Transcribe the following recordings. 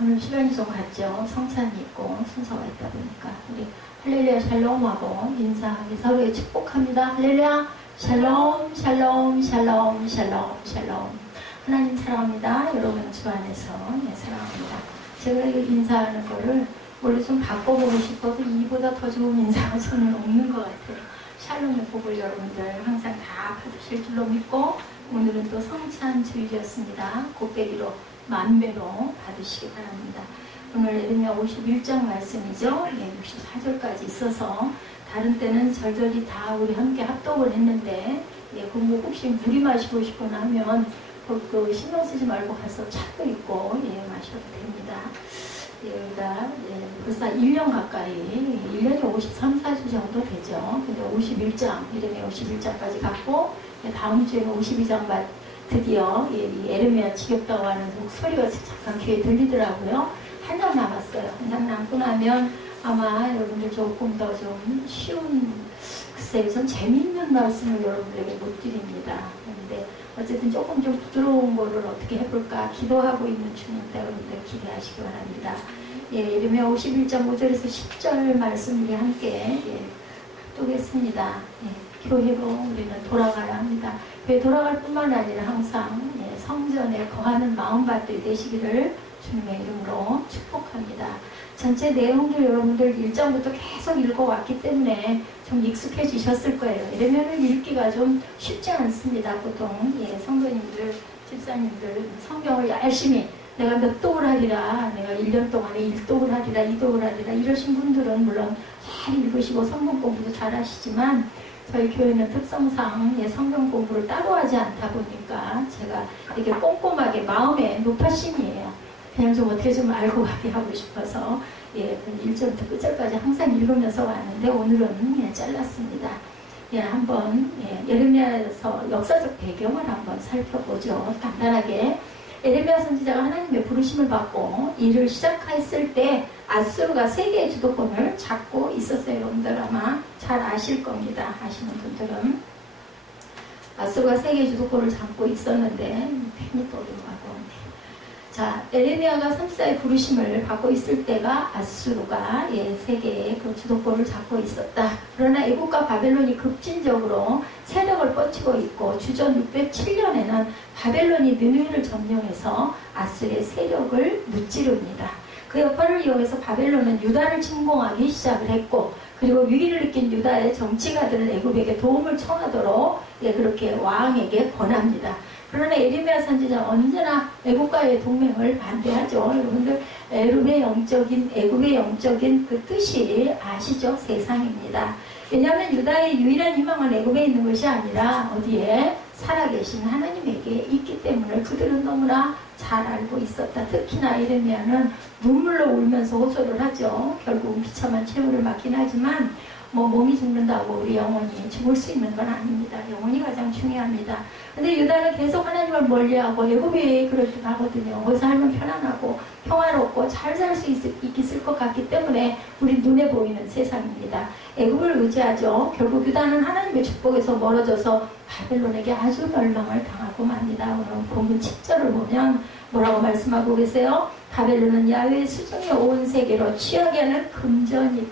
오늘 시간이 좀 갔죠. 성찬이 있고 순서가 있다 보니까 우리 할렐루야 샬롬하고 인사하기 서로의 축복합니다. 할렐루야 샬롬 샬롬 샬롬 샬롬 샬롬. 하나님 사랑합니다. 여러분 주 안에서 사랑합니다. 제가 인사하는 거를 원래 좀 바꿔보고 싶어서 이보다 더 좋은 인사가 저는 없는 것 같아요. 샬롬의 복을 여러분들 항상 다 받으실 줄로 믿고 오늘은 또 성찬 주일이었습니다. 곱빼기로 만배로 받으시기 바랍니다. 오늘 에르미야 51장 말씀이죠. 64절까지 있어서 다른 때는 절절히 다 우리 함께 합독을 했는데 그뭐 혹시 물이 마시고 싶거나 하면 그 신경 쓰지 말고 가서 차도 있고 마셔도 됩니다. 여기가 벌써 1년 가까이 1년이 53, 4주 정도 되죠. 근데 51장 에르미야 51장까지 갔고 다음 주에는 52장 드디어 이 에르미야 지겹다고 하는 목소리가 잠깐 귀에 들리더라고요. 한 장 남았어요. 한 장 남고 나면 아마 여러분들 조금 더 좀 쉬운, 글쎄요, 좀 재미있는 말씀을 여러분들에게 못 드립니다. 그런데 어쨌든 조금 좀 부드러운 거를 어떻게 해볼까 기도하고 있는 중인데 여러분들 기대하시기 바랍니다. 에르미야 51장 5절에서 10절 말씀 우리 함께 합독했습니다. 교회로 우리는 돌아가야 합니다. 교회 돌아갈 뿐만 아니라 항상 성전에 거하는 마음밭들이 되시기를 주님의 이름으로 축복합니다. 전체 내용도 여러분들 1장부터 계속 읽어왔기 때문에 좀 익숙해지셨을 거예요. 이러면은 읽기가 좀 쉽지 않습니다. 보통 성도님들, 집사님들 성경을 열심히 내가 몇 독을 하리라, 내가 1년 동안에 1독을 하리라, 2독을 하리라 이러신 분들은 물론 잘 읽으시고 성경 공부도 잘 하시지만 저희 교회는 특성상 성경 공부를 따로 하지 않다 보니까 제가 이게 꼼꼼하게 마음에 높아심이에요. 그냥 좀 어떻게 좀 알고 가게 하고 싶어서 1절부터 끝절까지 항상 읽으면서 왔는데 오늘은 잘랐습니다. 한번 에르미야에서 역사적 배경을 한번 살펴보죠. 간단하게 에르미야 선지자가 하나님의 부르심을 받고 일을 시작했을 때 아수르가 세계의 주도권을 잡고 있었어요. 여러분들 아마 잘 아실 겁니다. 아시는 분들은 아수르가 세계의 주도권을 잡고 있었는데 괜히 또 어려워하고 자, 에르미야가 선지자의 부르심을 받고 있을 때가 아수르가 세계의 그 주도권을 잡고 있었다. 그러나 애국과 바벨론이 급진적으로 세력을 뻗치고 있고 주전 607년에는 바벨론이 느느웨를 점령해서 아수르의 세력을 무찌릅니다. 그 여파를 이용해서 바벨론은 유다를 침공하기 시작을 했고 그리고 위기를 느낀 유다의 정치가들은 애굽에게 도움을 청하도록 그렇게 왕에게 권합니다. 그러나 에르미야 선지자는 언제나 애국과의 동맹을 반대하죠. 여러분들 애굽의 영적인 그 뜻이 아시죠? 세상입니다. 왜냐하면 유다의 유일한 희망은 애굽에 있는 것이 아니라 어디에 살아계신 하나님에게 있기 때문에 그들은 너무나 잘 알고 있었다. 특히나 에르미야는 눈물로 울면서 호소를 하죠. 결국은 비참한 최후를 맞긴 하지만 몸이 죽는다고 우리 영혼이 죽을 수 있는 건 아닙니다. 영혼이 가장 중요합니다. 근데 유다는 계속 하나님을 멀리하고 애굽이 그렇게 하거든요. 거기서 살면 편안하고 평화롭고 잘 살 수 있을 것 같기 때문에 우리 눈에 보이는 세상입니다. 애굽을 의지하죠. 결국 유다는 하나님의 축복에서 멀어져서 바벨론에게 아주 멸망을 당하고 맙니다. 오늘 본문 10절을 보면 뭐라고 말씀하고 계세요? 바벨론은 야훼의 수중에 온 세계로 취하게 하는 금전이라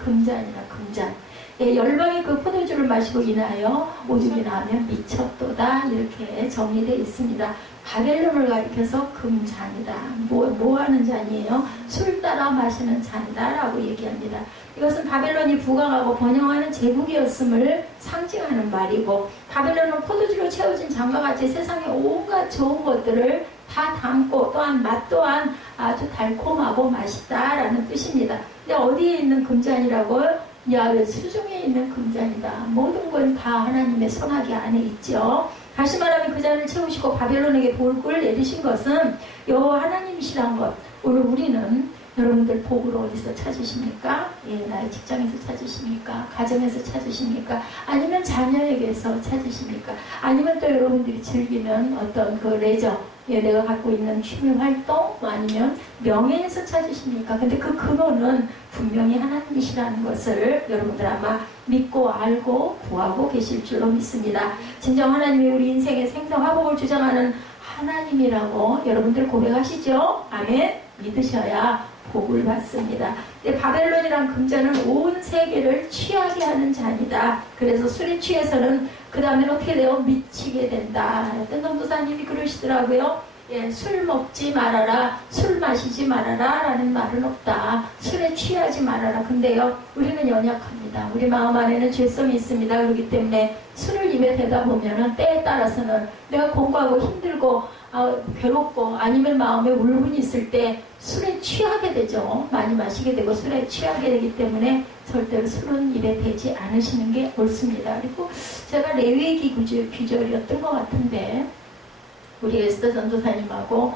금잔. 열방이 그 포도주를 마시고 인하여 오죽이나 하면 미쳤도다 이렇게 정리되어 있습니다. 바벨론을 가리켜서 금잔이다. 뭐 하는 잔이에요? 술 따라 마시는 잔이다 라고 얘기합니다. 이것은 바벨론이 부강하고 번영하는 제국이었음을 상징하는 말이고 바벨론은 포도주로 채워진 잔과 같이 세상의 온갖 좋은 것들을 다 담고 또한 맛 또한 아주 달콤하고 맛있다라는 뜻입니다. 근데 어디에 있는 금잔이라고요? 야훼 수중에 있는 금잔이다. 모든 건 다 하나님의 손아귀 안에 있죠. 다시 말하면 그 잔을 채우시고 바벨론에게 복을 내리신 것은 여호와 하나님이시란 것. 오늘 우리는 여러분들 복을 어디서 찾으십니까? 나의 직장에서 찾으십니까? 가정에서 찾으십니까? 아니면 자녀에게서 찾으십니까? 아니면 또 여러분들이 즐기는 어떤 그 레저, 내가 갖고 있는 취미 활동, 아니면 명예에서 찾으십니까? 근데 그 근원은 분명히 하나님이시라는 것을 여러분들 아마 믿고 알고 구하고 계실 줄로 믿습니다. 진정 하나님이 우리 인생의 생사 화복을 주장하는 하나님이라고 여러분들 고백하시죠? 아멘. 믿으셔야 복을 받습니다. 바벨론이란 금자는 온 세계를 취하게 하는 잔이다. 그래서 술에 취해서는 그 다음에 어떻게 돼요? 미치게 된다. 어떤 전도사님이 그러시더라고요. 예, 술 먹지 말아라, 술 마시지 말아라 라는 말은 없다. 술에 취하지 말아라. 근데요, 우리는 연약합니다. 우리 마음 안에는 죄성이 있습니다. 그렇기 때문에 술을 입에 대다 보면은 때에 따라서는 내가 공부하고 힘들고 괴롭고 아니면 마음에 울분이 있을 때 술에 취하게 되죠. 많이 마시게 되고 술에 취하게 되기 때문에 절대로 술은 입에 대지 않으시는 게 옳습니다. 그리고 제가 레위기 귀절이었던 것 같은데 우리 에스더 전도사님하고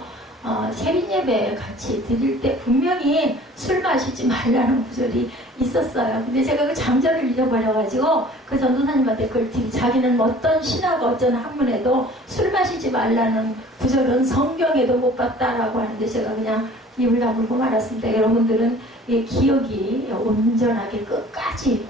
세린 예배 같이 드릴 때 분명히 술 마시지 말라는 구절이 있었어요. 근데 제가 그 장절을 잊어버려가지고 그 전도사님한테 그걸 자기는 어떤 신학과 어떤 학문에도 술 마시지 말라는 구절은 성경에도 못 봤다라고 하는데 제가 그냥 입을 다물고 말았습니다. 여러분들은 기억이 온전하게 끝까지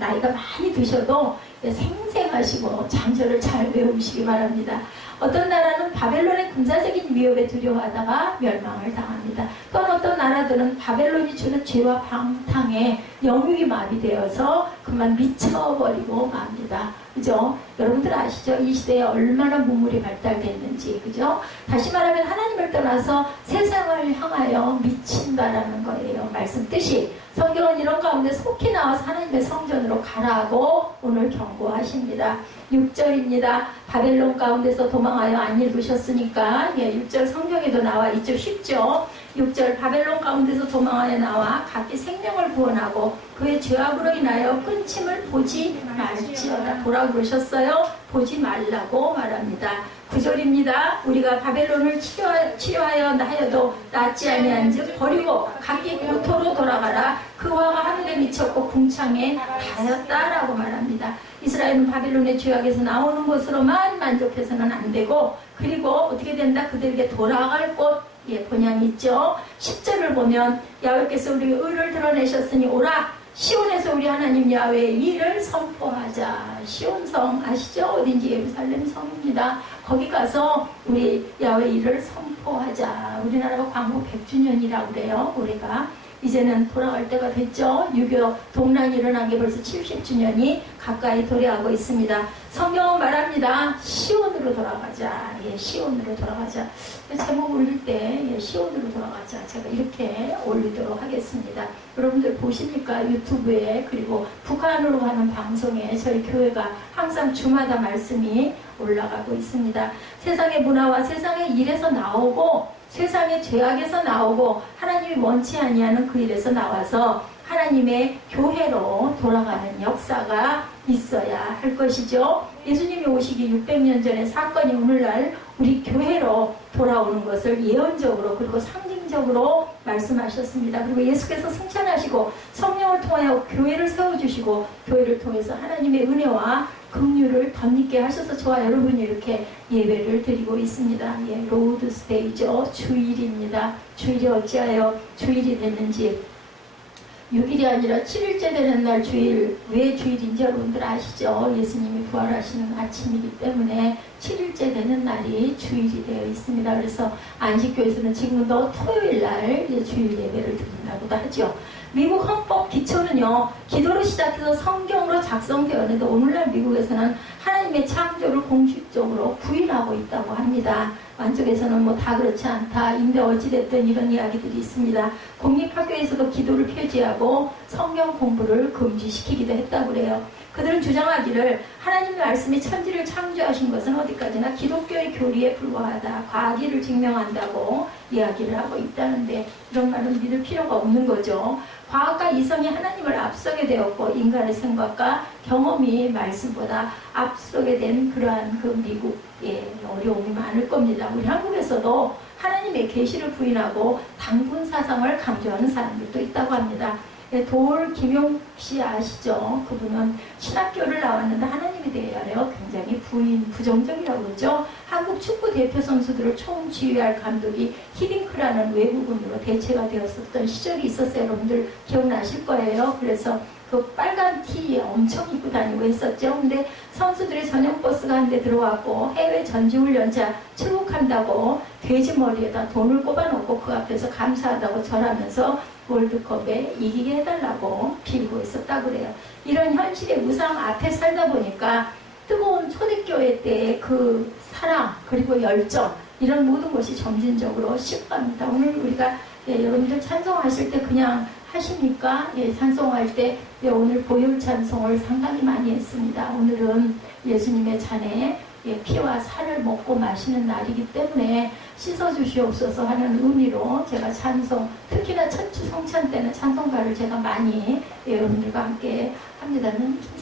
나이가 많이 드셔도 생생하시고 장절을 잘 외우시기 바랍니다. 어떤 나라는 바벨론의 군사적인 위협에 두려워하다가 멸망을 당합니다. 또한 어떤 나라들은 바벨론이 주는 죄와 방탕에 영육이 마비되어서 그만 미쳐버리고 맙니다. 그죠? 여러분들 아시죠? 이 시대에 얼마나 문물이 발달됐는지, 그죠? 다시 말하면 하나님을 떠나서 세상을 향하여 미친다라는 거예요. 말씀 뜻이. 성경은 이런 가운데 속히 나와서 하나님의 성전으로 가라고 오늘 경고하십니다. 6절입니다. 바벨론 가운데서 도망하여 안 읽으셨으니까 6절 성경에도 나와 있죠. 쉽죠? 6절 바벨론 가운데서 도망하여 나와 각기 생명을 구원하고 그의 죄악으로 인하여 끊침을 보지 말지어다. 뭐라고 그러셨어요? 보지 말라고 말합니다. 9절입니다. 우리가 바벨론을 치료하여 하여도 낫지 아니한즉 버리고 각기 고토로 돌아가라. 그 화가 하늘에 미쳤고 궁창에 닿았다라고 말합니다. 이스라엘은 바벨론의 죄악에서 나오는 것으로만 만족해서는 안 되고 그리고 어떻게 된다? 그들에게 돌아갈 곳 본향이 있죠. 10절을 보면 야훼께서 우리 의를 드러내셨으니 오라 시온에서 우리 하나님 야훼의 일을 선포하자. 시온성 아시죠? 어딘지 예루살렘 성입니다. 거기 가서 우리 야훼의 일을 선포하자. 우리나라가 광복 100주년이라고 그래요. 올해가. 이제는 돌아갈 때가 됐죠. 6.25 동란이 일어난 게 벌써 70주년이 가까이 도래하고 있습니다. 성경은 말합니다. 시온으로 돌아가자. 시온으로 돌아가자. 제목 올릴 때 시온으로 돌아가자. 제가 이렇게 올리도록 하겠습니다. 여러분들 보십니까? 유튜브에 그리고 북한으로 하는 방송에 저희 교회가 항상 주마다 말씀이 올라가고 있습니다. 세상의 문화와 세상의 일에서 나오고 세상의 죄악에서 나오고 하나님이 원치 아니하는 그 일에서 나와서 하나님의 교회로 돌아가는 역사가 있어야 할 것이죠. 예수님이 오시기 600년 전에 사건이 오늘날 우리 교회로 돌아오는 것을 예언적으로 그리고 상징적으로 말씀하셨습니다. 그리고 예수께서 승천하시고 성령을 통하여 교회를 세워주시고 교회를 통해서 하나님의 은혜와 긍휼을 덧입게 하셔서 저와 여러분이 이렇게 예배를 드리고 있습니다. 로드 스테이죠. 주일입니다. 주일이 어찌하여 주일이 됐는지 6일이 아니라 7일째 되는 날 주일. 왜 주일인지 여러분들 아시죠? 예수님이 부활하시는 아침이기 때문에 7일째 되는 날이 주일이 되어 있습니다. 그래서 안식교에서는 지금도 토요일 날 주일 예배를 드린다고도 하죠. 미국 헌법 기초는요, 기도로 시작해서 성경으로 작성되었는데 오늘날 미국에서는 하나님의 창조를 공식적으로 부인하고 있다고 합니다. 완쪽에서는 뭐 다 그렇지 않다. 인데 어찌됐든 이런 이야기들이 있습니다. 공립학교에서도 기도를 표지하고 성경 공부를 금지시키기도 했다고 그래요. 그들은 주장하기를 하나님의 말씀이 천지를 창조하신 것은 어디까지나 기독교의 교리에 불과하다. 과학의를 증명한다고 이야기를 하고 있다는데 이런 말은 믿을 필요가 없는 거죠. 과학과 이성이 하나님을 앞서게 되었고 인간의 생각과 경험이 말씀보다 앞서게 된 그러한 그 미국의 어려움이 많을 겁니다. 우리 한국에서도 하나님의 계시를 부인하고 당군 사상을 강조하는 사람들도 있다고 합니다. 돌 김용 씨 아시죠? 그분은 신학교를 나왔는데 하나님 선생님에 대하여 굉장히 부정적이라고 그러죠. 한국 축구 대표 선수들을 총지휘할 감독이 히딩크라는 외국인으로 대체가 되었었던 시절이 있었어요. 여러분들 기억나실 거예요. 그래서 그 빨간 티 엄청 입고 다니고 했었죠. 근데 선수들의 전용 버스가 한 대 들어왔고 해외 전지훈련차 출국한다고 돼지 머리에다 돈을 꼽아놓고 그 앞에서 감사하다고 절하면서 월드컵에 이기게 해달라고 빌고 있었다고 그래요. 이런 현실의 무상 앞에 살다 보니까 뜨거운 초대교회 때의 그 사랑 그리고 열정 이런 모든 것이 점진적으로 식어갑니다. 오늘 우리가 여러분들 찬송하실 때 그냥 하십니까? 찬송할 때 오늘 보혈 찬송을 상당히 많이 했습니다. 오늘은 예수님의 잔에 피와 살을 먹고 마시는 날이기 때문에 씻어주시옵소서 하는 의미로 제가 찬송, 특히나 첫 주 성찬 때는 찬송가를 제가 많이 여러분들과 함께 합니다.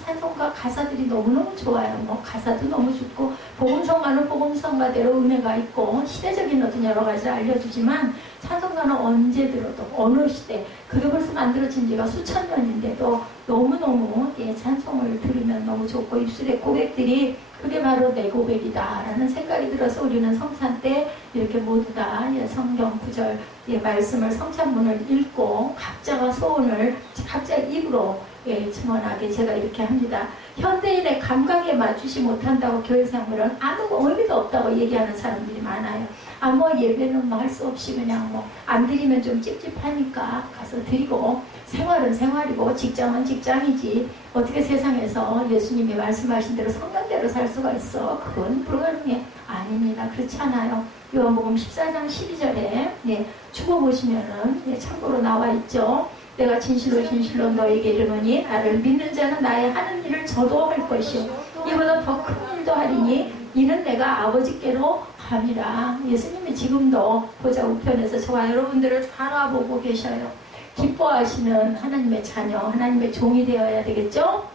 찬송가 가사들이 너무너무 좋아요. 뭐 가사도 너무 좋고 복음성가는 복음성가대로 은혜가 있고 시대적인 어떤 여러 가지를 알려주지만 찬송가는 언제 들어도 어느 시대 그게 벌써 만들어진 지가 수천 년인데도 너무너무 찬송을 들으면 너무 좋고 입술의 고백들이 그게 바로 내 고백이다 라는 생각이 들어서 우리는 성찬 때 이렇게 모두 다 성경 구절 말씀을 성찬문을 읽고 각자가 소원을 각자 입으로 증언하게 제가 이렇게 합니다. 현대인의 감각에 맞추지 못한다고 교회생활은 아무 의미도 없다고 얘기하는 사람들이 많아요. 뭐 예배는 뭐 할 수 없이 그냥 뭐 안 드리면 좀 찝찝하니까 가서 드리고 생활은 생활이고 직장은 직장이지 어떻게 세상에서 예수님이 말씀하신 대로 성경대로 살 수가 있어. 그건 불가능해. 아닙니다. 그렇지 않아요. 요한복음 14장 12절에 죽어보시면은 참고로 나와 있죠. 내가 진실로 진실로 너에게 이르노니 나를 믿는 자는 나의 하는 일을 저도 할 것이요 이보다 더 큰 일도 하리니 이는 내가 아버지께로 감이라. 예수님이 지금도 보좌 우편에서 저와 여러분들을 바라보고 계셔요. 기뻐하시는 하나님의 자녀, 하나님의 종이 되어야 되겠죠?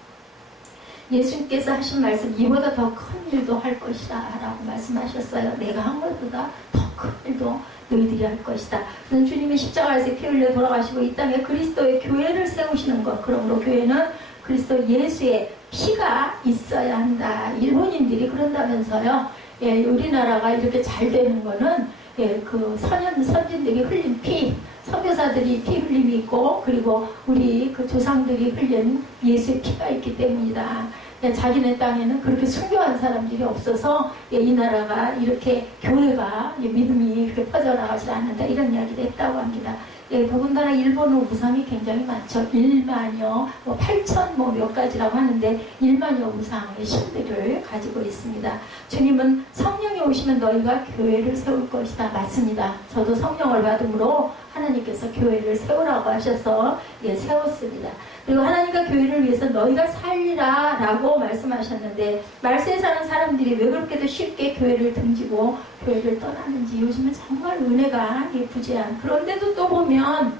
예수님께서 하신 말씀, 이보다 더 큰 일도 할 것이다 라고 말씀하셨어요. 내가 한 것보다 더 큰 일도 너희들이 할 것이다. 그래서 주님이 십자가에서 피 흘려 돌아가시고 이 땅에 그리스도의 교회를 세우시는 것. 그러므로 교회는 그리스도 예수의 피가 있어야 한다. 일본인들이 그런다면서요. 우리나라가 이렇게 잘 되는 거는 그 선진들이 흘린 피, 선교사들이 피 흘림이 있고 그리고 우리 그 조상들이 흘린 예수의 피가 있기 때문이다. 자기네 땅에는 그렇게 순교한 사람들이 없어서 이 나라가 이렇게 교회가 믿음이 이렇게 퍼져나가지 않는다 이런 이야기도 했다고 합니다. 더군다나 일본어 우상이 굉장히 많죠. 1만여, 8천 몇 가지라고 하는데 1만여 우상의 신들을 가지고 있습니다. 주님은 성령이 오시면 너희가 교회를 세울 것이다. 맞습니다. 저도 성령을 받음으로 하나님께서 교회를 세우라고 하셔서 세웠습니다. 그리고 하나님과 교회를 위해서 너희가 살리라 라고 말씀하셨는데 말세에 사는 사람들이 왜 그렇게도 쉽게 교회를 등지고 교회를 떠나는지 요즘은 정말 은혜가 부재한 그런데도 또 보면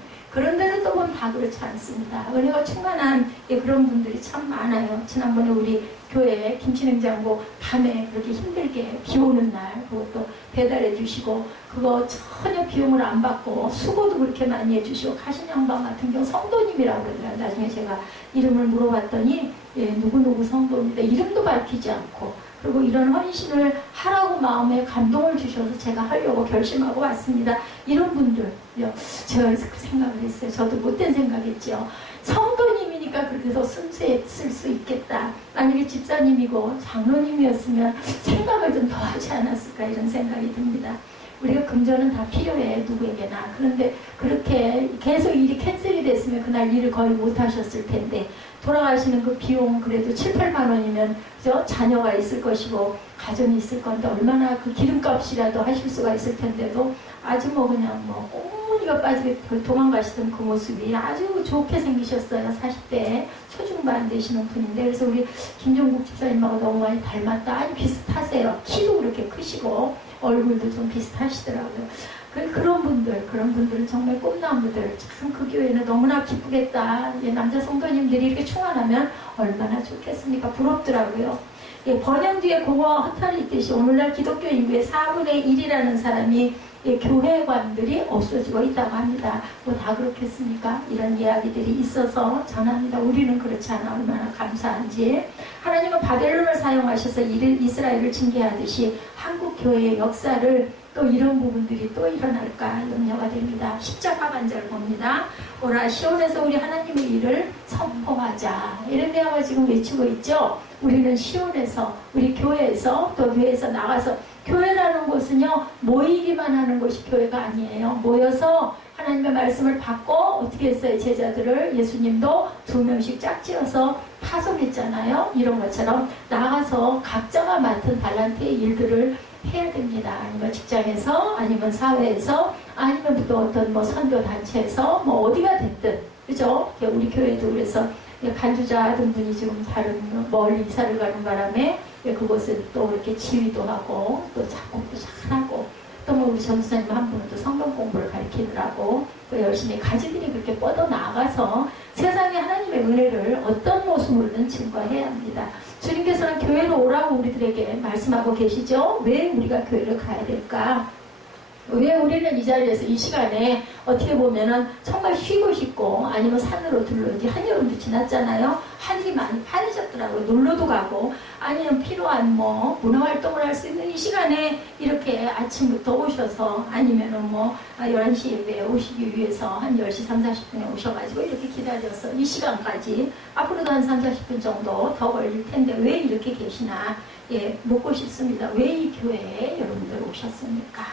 다 그렇지 않습니다. 은혜가 충만한 그런 분들이 참 많아요. 지난번에 우리 교회 김치냉장고 밤에 그렇게 힘들게 비 오는 날 그것도 배달해 주시고 그거 전혀 비용을 안 받고 수고도 그렇게 많이 해주시고 가신 양반 같은 경우 성도님이라고 그러더라고요. 나중에 제가 이름을 물어봤더니 누구누구 성도입니다. 이름도 밝히지 않고 그리고 이런 헌신을 하라고 마음에 감동을 주셔서 제가 하려고 결심하고 왔습니다. 이런 분들 제가 생각을 했어요. 저도 못된 생각했죠. 성도님이니까 그렇게 더 순수했을 수 있겠다. 만약에 집사님이고 장로님이었으면 생각을 좀 더 하지 않았을까 이런 생각이 듭니다. 우리가 금전은 다 필요해 누구에게나. 그런데 그렇게 계속 일이 캔슬이 됐으면 그날 일을 거의 못 하셨을 텐데 돌아가시는 그 비용 그래도 7, 8만 원이면 그죠? 자녀가 있을 것이고 가정이 있을 건데 얼마나 그 기름값이라도 하실 수가 있을 텐데도 아주 그냥 꽁무니가 빠지게 도망가시던 그 모습이 아주 좋게 생기셨어요. 40대 초중반 되시는 분인데 그래서 우리 김종국 집사님하고 너무 많이 닮았다. 아주 비슷하세요. 키도 그렇게 크시고 얼굴도 좀 비슷하시더라고요. 그런 분들은 정말 꿈나무들. 참 그 교회는 너무나 기쁘겠다. 남자 성도님들이 이렇게 충만하면 얼마나 좋겠습니까? 부럽더라고요. 번영 뒤에 공허와 허탈이 있듯이 오늘날 기독교 인구의 4분의 1이라는 사람이 예, 교회관들이 없어지고 있다고 합니다. 뭐 다 그렇겠습니까? 이런 이야기들이 있어서 전합니다. 우리는 그렇지 않아 얼마나 감사한지. 하나님은 바벨론을 사용하셔서 이스라엘을 징계하듯이 한국 교회의 역사를 또 이런 부분들이 또 일어날까 염려가 됩니다. 십자가 반절 봅니다. 오라 시온에서 우리 하나님의 일을 선포하자. 에레미야가 지금 외치고 있죠. 우리는 시온에서, 우리 교회에서, 또 교회에서 나가서, 교회라는 곳은요 모이기만 하는 곳이 교회가 아니에요. 모여서 하나님의 말씀을 받고 어떻게 했어요? 제자들을 예수님도 2명씩 짝지어서 파송했잖아요. 이런 것처럼 나가서 각자가 맡은 달란트의 일들을 해야 됩니다. 아니면 직장에서, 아니면 사회에서, 아니면 또 어떤 뭐 선교 단체에서, 뭐 어디가 됐든, 그죠? 우리 교회도 그래서 간주자 하던 분이 지금 다른 멀리 이사를 가는 바람에 그곳을 또 이렇게 지휘도 하고, 또 작곡도 잘하고, 또 뭐 우리 전도사님 한 분은 또 성경 공부를 가르치느라고 또 열심히 가지들이 그렇게 뻗어 나가서 세상에 하나님의 은혜를 어떤 모습으로든 증거해야 합니다. 주님께서는 교회로 오라고 우리들에게 말씀하고 계시죠? 왜 우리가 교회를 가야 될까? 왜 우리는 이 자리에서 이 시간에 어떻게 보면은 정말 쉬고 싶고 아니면 산으로 들러지 한여름도 지났잖아요. 하늘이 많이 파래졌더라고요. 놀러도 가고 아니면 필요한 뭐 문화활동을 할 수 있는 이 시간에 이렇게 아침부터 오셔서 아니면은 뭐 11시 예배에 오시기 위해서 한 10시 3, 40분에 오셔가지고 이렇게 기다려서 이 시간까지 앞으로도 한 3, 40분 정도 더 걸릴 텐데 왜 이렇게 계시나 예, 묻고 싶습니다. 왜 이 교회에 여러분들 오셨습니까?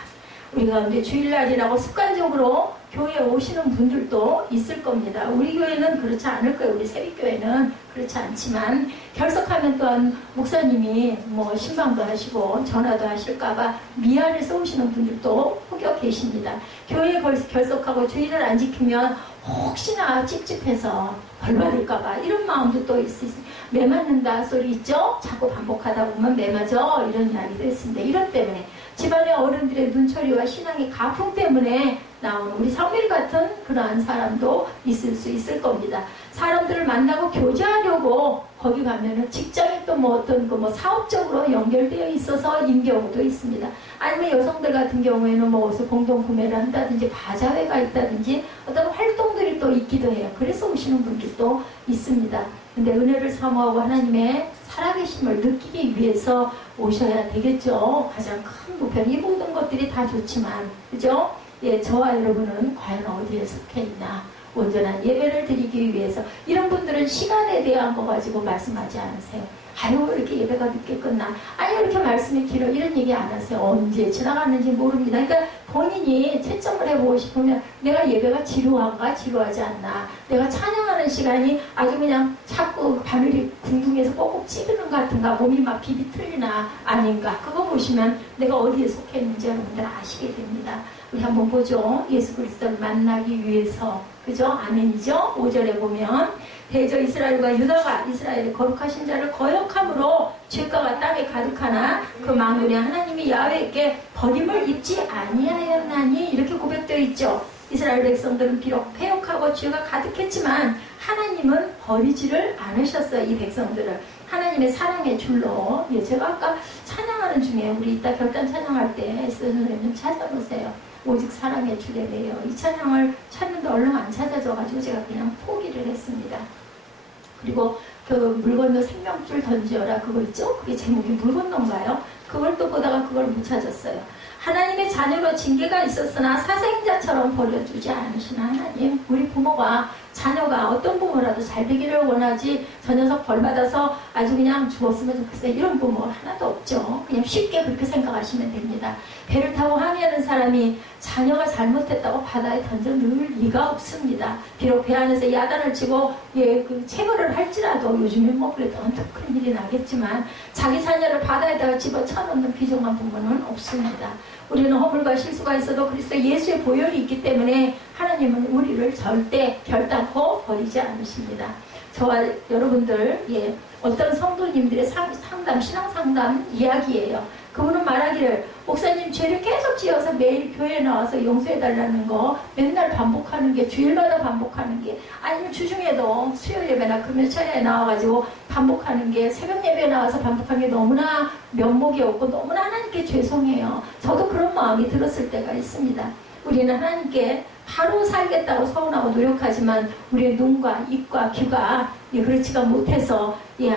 우리 가운데 주일날이라고 습관적으로 교회에 오시는 분들도 있을 겁니다. 우리 교회는 그렇지 않을 거예요. 우리 세빛교회는 그렇지 않지만 결석하면 또한 목사님이 뭐 신방도 하시고 전화도 하실까봐 미안해서 오시는 분들도 혹여 계십니다. 교회에 결석하고 주일을 안 지키면 혹시나 찝찝해서 벌 받을까봐 이런 마음도 또 있으세요. 매 맞는다 소리 있죠? 자꾸 반복하다 보면 매 맞아 이런 이야기도 했습니다. 이런 때문에 집안의 어른들의 눈초리와 신앙의 가풍 때문에 나온 우리 성밀 같은 그러한 사람도 있을 수 있을 겁니다. 사람들을 만나고 교제하려고 거기 가면은 직장이 또 뭐 어떤 그 뭐 사업적으로 연결되어 있어서인 경우도 있습니다. 아니면 여성들 같은 경우에는 뭐 어디서 공동 구매를 한다든지 바자회가 있다든지 어떤 활동들이 또 있기도 해요. 그래서 오시는 분들도 있습니다. 근데 은혜를 사모하고 하나님의 살아계심을 느끼기 위해서 오셔야 되겠죠. 가장 큰 목표는 이 모든 것들이 다 좋지만 그죠? 예, 저와 여러분은 과연 어디에 속해 있나? 온전한 예배를 드리기 위해서 이런 분들은 시간에 대한 거 가지고 말씀하지 않으세요. 아유 이렇게 예배가 늦게 끝나 아니 이렇게 말씀이 길어 이런 얘기 안 하세요. 언제 지나갔는지 모릅니다. 그러니까 본인이 채점을 해보고 싶으면 내가 예배가 지루한가 지루하지 않나 내가 찬양하는 시간이 아주 그냥 자꾸 바늘이 궁둥이에서 꼭꼭 찌르는 것 같은가 몸이 막 비비틀리나 아닌가 그거 보시면 내가 어디에 속해 있는지 여러분들 아시게 됩니다. 우리 한번 보죠. 예수 그리스도를 만나기 위해서 그죠? 아멘이죠? 5절에 보면 대저 이스라엘과 유다가 이스라엘의 거룩하신 자를 거역함으로 죄가가 땅에 가득하나 그 망군의 하나님이 야훼께 버림을 입지 아니하였나니 이렇게 고백되어 있죠. 이스라엘 백성들은 비록 패역하고 죄가 가득했지만 하나님은 버리지를 않으셨어요. 이 백성들을 하나님의 사랑의 줄로 예, 제가 아까 찬양하는 중에 우리 이따 결단 찬양할 때 선생님 찾아보세요. 오직 사랑의 주례래요. 이 찬양을 찾는데 얼른 안 찾아져가지고 제가 그냥 포기를 했습니다. 그리고 그 물 건너 생명줄 던지어라 그거 있죠? 그게 제목이 물 건너인가요? 그걸 또 보다가 그걸 못 찾았어요. 하나님의 자녀로 징계가 있었으나 사생자처럼 버려주지 않으시나 하나님. 우리 부모가 자녀가 어떤 부모라도 잘 되기를 원하지 저 녀석 벌받아서 아주 그냥 죽었으면 좋겠어요. 이런 부모 하나도 없죠. 그냥 쉽게 그렇게 생각하시면 됩니다. 배를 타고 항해하는 사람이 자녀가 잘못했다고 바다에 던져 넣을 리가 없습니다. 비록 배 안에서 야단을 치고 예, 그 체벌을 할지라도 요즘에 뭐 그래도 더 큰 일이 나겠지만 자기 자녀를 바다에다가 집어쳐넣는 비정한 부모는 없습니다. 우리는 허물과 실수가 있어도 그리스도 예수의 보혈이 있기 때문에 하나님은 우리를 절대 결단코 버리지 않으십니다. 저와 여러분들 예, 어떤 성도님들의 상담, 신앙 상담 이야기예요. 그분은 말하기를 목사님 죄를 계속 지어서 매일 교회에 나와서 용서해달라는 거 맨날 반복하는 게 주일마다 반복하는 게 아니면 주중에도 수요일 예배나 금요 차례에 나와가지고 반복하는 게 새벽 예배에 나와서 반복하는 게 너무나 면목이 없고 너무나 하나님께 죄송해요. 저도 그런 마음이 들었을 때가 있습니다. 우리는 하나님께 바로 살겠다고 서운하고 노력하지만 우리의 눈과 입과 귀가 그렇지가 못해서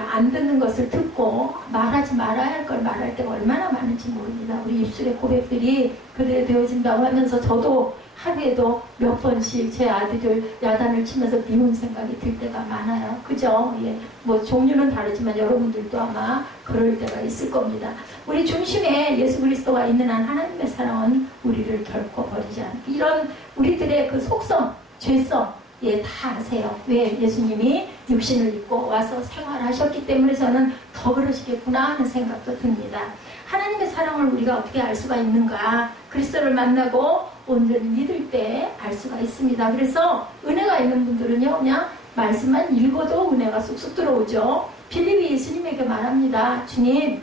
안 듣는 것을 듣고 말하지 말아야 할 걸 말할 때가 얼마나 많은지 모릅니다. 우리 입술의 고백들이 그대로 되어진다고 하면서 저도 하루에도 몇 번씩 제 아들들 야단을 치면서 미운 생각이 들 때가 많아요. 그죠? 뭐 종류는 다르지만 여러분들도 아마 그럴 때가 있을 겁니다. 우리 중심에 예수 그리스도가 있는 한 하나님의 사랑은 우리를 결코 버리지 않고 이런 우리들의 그 속성, 죄성 다 아세요. 왜 예수님이 육신을 입고 와서 생활하셨기 때문에 저는 더 그러시겠구나 하는 생각도 듭니다. 하나님의 사랑을 우리가 어떻게 알 수가 있는가? 그리스도를 만나고 온전히 믿을 때 알 수가 있습니다. 그래서 은혜가 있는 분들은요, 그냥 말씀만 읽어도 은혜가 쑥쑥 들어오죠. 빌립이 예수님에게 말합니다. 주님,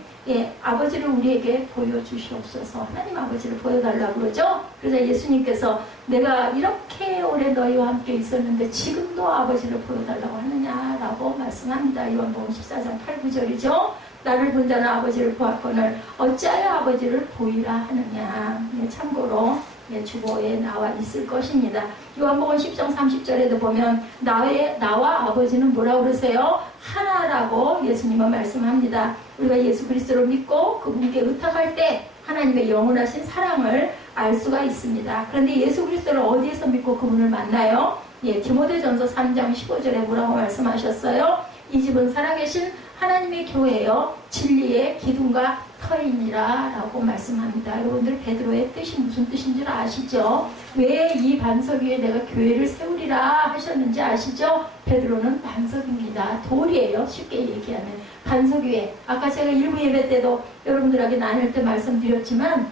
아버지를 우리에게 보여주시옵소서. 하나님 아버지를 보여달라고 그러죠. 그래서 예수님께서 내가 이렇게 오래 너희와 함께 있었는데 지금도 아버지를 보여달라고 하느냐라고 말씀합니다. 요한복음 14장 8, 9절이죠. 나를 본 자는 아버지를 보았거늘 어찌하여 아버지를 보이라 하느냐. 참고로 주보에 나와 있을 것입니다. 요한복음 10장 30절에도 보면 나와 아버지는 뭐라고 그러세요? 하나라고 예수님은 말씀합니다. 우리가 예수 그리스도를 믿고 그분께 의탁할 때 하나님의 영원하신 사랑을 알 수가 있습니다. 그런데 예수 그리스도를 어디에서 믿고 그분을 만나요? 디모데전서 3장 15절에 뭐라고 말씀하셨어요? 이 집은 살아계신 하나님의 교회요 진리의 기둥과 터이니라 라고 말씀합니다. 여러분들 베드로의 뜻이 무슨 뜻인 줄 아시죠? 왜 이 반석 위에 내가 교회를 세우리라 하셨는지 아시죠? 베드로는 반석입니다. 돌이에요. 쉽게 얘기하면 반석 위에 아까 제가 일부 예배 때도 여러분들에게 나눌 때 말씀드렸지만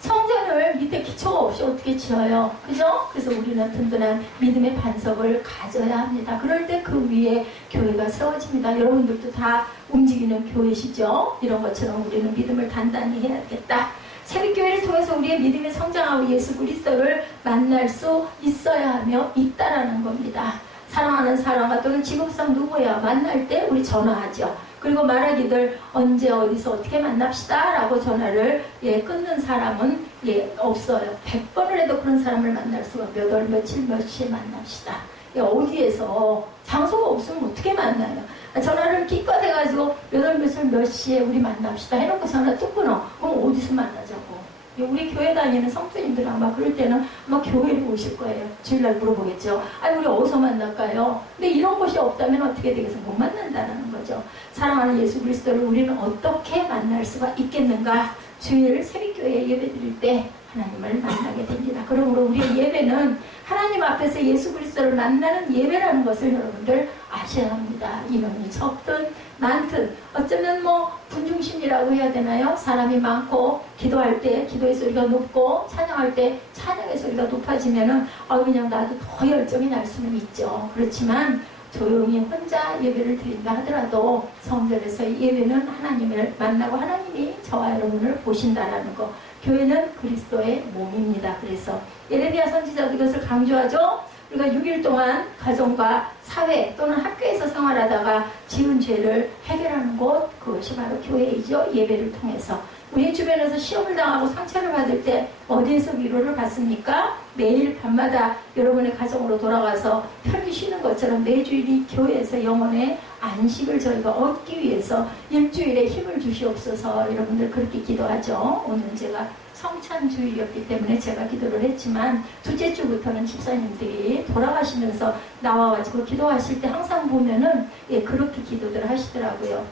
성전을 밑에 기초가 없이 어떻게 지어요? 그죠? 그래서 우리는 든든한 믿음의 반석을 가져야 합니다. 그럴 때 그 위에 교회가 세워집니다. 여러분들도 다 움직이는 교회시죠? 이런 것처럼 우리는 믿음을 단단히 해야겠다. 새벽교회를 통해서 우리의 믿음이 성장하고 예수 그리스도를 만날 수 있어야 하며 있다라는 겁니다. 사랑하는 사람과 또는 지금상 누구야 만날 때 우리 전화하죠. 그리고 말하기들 언제 어디서 어떻게 만납시다 라고 전화를 끊는 사람은 없어요. 100번을 해도 그런 사람을 만날 수가 몇 월 며칠 몇 시에 만납시다. 어디에서 장소가 없으면 어떻게 만나요? 전화를 기껏 해가지고 몇 월 며칠 몇 시에 우리 만납시다 해놓고 전화 뚝 끊어. 그럼 어디서 만나자고? 우리 교회 다니는 성도님들 아마 그럴 때는 아마 교회로 오실 거예요. 주일날 물어보겠죠. 아니 우리 어디서 만날까요? 근데 이런 곳이 없다면 어떻게 되겠어? 못 만난다는 거죠. 사랑하는 예수 그리스도를 우리는 어떻게 만날 수가 있겠는가? 주일 새벽교회 예배 드릴 때 하나님을 만나게 됩니다. 그러므로 우리의 예배는 하나님 앞에서 예수 그리스도를 만나는 예배라는 것을 여러분들 아셔야 합니다. 인원이 적든 많든 어쩌면 분중심이라고 해야 되나요? 사람이 많고 기도할 때 기도의 소리가 높고 찬양할 때 찬양의 소리가 높아지면은 그냥 나도 더 열정이 날 수는 있죠. 그렇지만 조용히 혼자 예배를 드린다 하더라도 성전에서의 예배는 하나님을 만나고 하나님이 저와 여러분을 보신다라는 거. 교회는 그리스도의 몸입니다. 그래서 예레미야 선지자도 이것을 강조하죠. 우리가 6일 동안 가정과 사회 또는 학교에서 생활하다가 지은 죄를 해결하는 곳, 그것이 바로 교회이죠. 예배를 통해서. 우리 주변에서 시험을 당하고 상처를 받을 때 어디에서 위로를 받습니까? 매일 밤마다 여러분의 가정으로 돌아가서 편히 쉬는 것처럼 매주일이 교회에서 영혼의 안식을 저희가 얻기 위해서 일주일에 힘을 주시옵소서. 여러분들 그렇게 기도하죠. 오늘 제가 성찬주일이었기 때문에 제가 기도를 했지만 둘째 주부터는 집사님들이 돌아가시면서 나와가지고 기도하실 때 항상 보면은 그렇게 기도들 하시더라고요.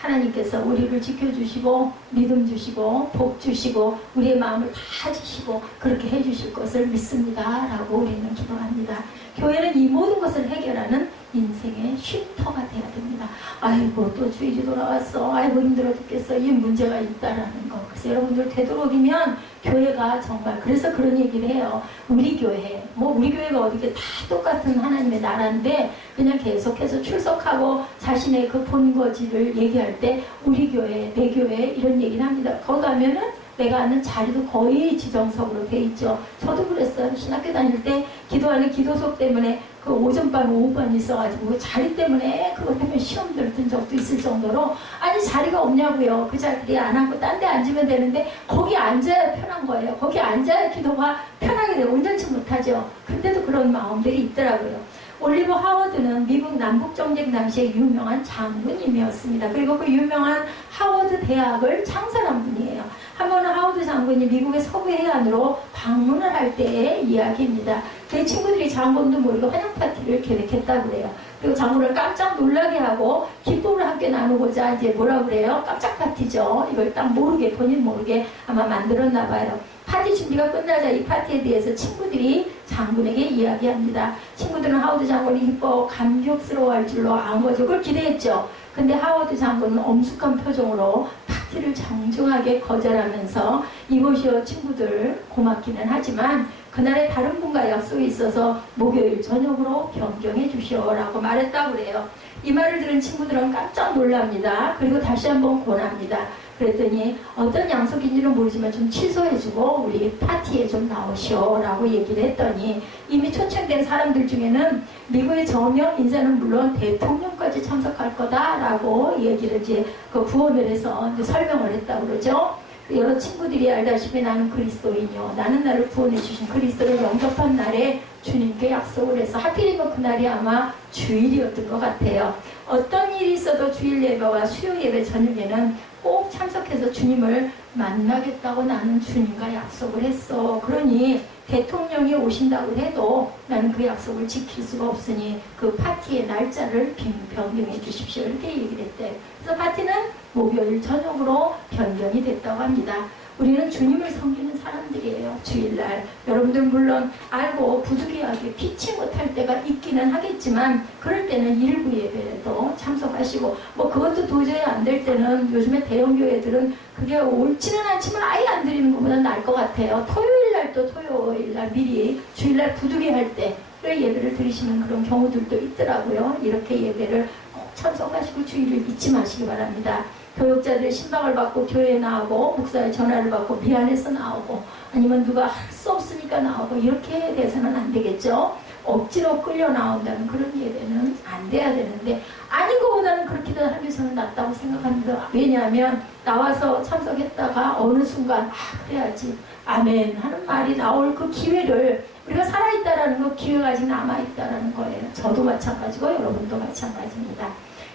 하나님께서 우리를 지켜주시고 믿음 주시고 복 주시고 우리의 마음을 다지시고 그렇게 해주실 것을 믿습니다 라고 우리는 기도합니다. 교회는 이 모든 것을 해결하는 인생의 쉼터가 되어야 됩니다. 있습니다. 아이고 또 주일이 돌아왔어. 아이고 힘들어 죽겠어. 이 문제가 있다라는 거. 그래서 여러분들 되도록이면 교회가 정말 그래서 그런 얘기를 해요. 우리 교회 우리 교회가 어디게 다 똑같은 하나님의 나라인데 그냥 계속해서 출석하고 자신의 그 본거지를 얘기할 때 우리 교회 내 교회 이런 얘기를 합니다. 거기 가면은 내가 아는 자리도 거의 지정석으로 돼 있죠. 저도 그랬어요. 신학교 다닐 때 기도하는 기도석 때문에 그 오전반 오후반 있어가지고 그 자리 때문에 그것 때문에 시험들 든 적도 있을 정도로 아니 자리가 없냐고요. 그 자리에 안 하고 딴 데 앉으면 되는데 거기 앉아야 편한 거예요. 거기 앉아야 기도가 편하게 돼요. 온전치 못하죠. 근데도 그런 마음들이 있더라고요. 올리버 하워드는 미국 남북정쟁 당시에 유명한 장군님이었습니다. 그리고 그 유명한 하워드 대학을 창설한 분이에요. 한 번은 하워드 장군이 미국의 서부 해안으로 방문을 할 때의 이야기입니다. 그 친구들이 장군도 모르고 환영 파티를 계획했다고 그래요. 그리고 장군을 깜짝 놀라게 하고 기쁨을 함께 나누고자 이제 뭐라 그래요? 깜짝 파티죠. 이걸 딱 모르게 본인 모르게 아마 만들었나 봐요. 파티 준비가 끝나자 이 파티에 대해서 친구들이 장군에게 이야기합니다. 친구들은 하워드 장군이 기뻐 감격스러워할 줄로 안 거죠. 그걸 기대했죠. 근데 하워드 장군은 엄숙한 표정으로 파티를 정중하게 거절하면서 이보시오 친구들 고맙기는 하지만 그날에 다른 분과 약속이 있어서 목요일 저녁으로 변경해 주시오라고 말했다고 그래요. 이 말을 들은 친구들은 깜짝 놀랍니다. 그리고 다시 한번 권합니다. 그랬더니 어떤 약속인지는 모르지만 좀 취소해주고 우리 파티에 좀 나오시오라고 얘기를 했더니 이미 초청된 사람들 중에는 미국의 저명 인사는 물론 대통령까지 참석할 거다라고 얘기를 이제 그 구원을 해서 이제 설명을 했다고 그러죠. 여러 친구들이 알다시피 나는 그리스도인이요. 나는 나를 구원해 주신 그리스도를 영접한 날에 주님께 약속을 해서 하필이면 그날이 아마 주일이었던 것 같아요. 어떤 일이 있어도 주일 예배와 수요 예배 저녁에는 꼭 참석해서 주님을 만나겠다고 나는 주님과 약속을 했어. 그러니 대통령이 오신다고 해도 나는 그 약속을 지킬 수가 없으니 그 파티의 날짜를 변경해 주십시오. 이렇게 얘기를 했대요. 그래서 파티는 목요일 저녁으로 변경이 됐다고 합니다. 우리는 주님을 섬기는 사람들이에요. 주일날 여러분들 물론 알고 부득이하게 피치 못할 때가 있기는 하겠지만 그럴 때는 일부 예배에도 참석하시고 그것도 도저히 안 될 때는 요즘에 대형교회들은 그게 옳지는 않지만 아예 안 드리는 것보다 나을 것 같아요. 토요일날 또 토요일날 미리 주일날 부득이할 때 예배를 드리시는 그런 경우들도 있더라고요. 이렇게 예배를 꼭 참석하시고 주일을 잊지 마시기 바랍니다. 교육자들의 신방을 받고 교회에 나오고 목사의 전화를 받고 미안해서 나오고 아니면 누가 할 수 없으니까 나오고 이렇게 돼서는 안 되겠죠. 억지로 끌려 나온다는 그런 예배는 안 돼야 되는데 아닌 것보다는 그렇게 하는 게 저는 낫다고 생각합니다. 왜냐하면 나와서 참석했다가 어느 순간 그래야지 아멘 하는 말이 나올 그 기회를 우리가 살아있다라는 거 기회가 아직 남아있다라는 거예요. 저도 마찬가지고 여러분도 마찬가지입니다.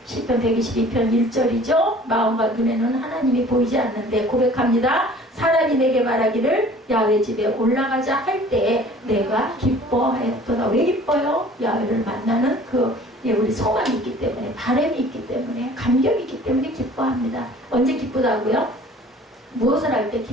시편 122편 1절이죠. 마음과 눈에는 하나님이 보이지 않는데 고백합니다. 사람이 내게 말하기를 야훼 집에 올라가자 할 때에 내가 기뻐하였도다. 왜 기뻐요? 야훼를 만나는 우리 소망이 있기 때문에 바람이 있기 때문에 감격이 있기 때문에 기뻐합니다. 언제 기쁘다고요? 무엇을 할 때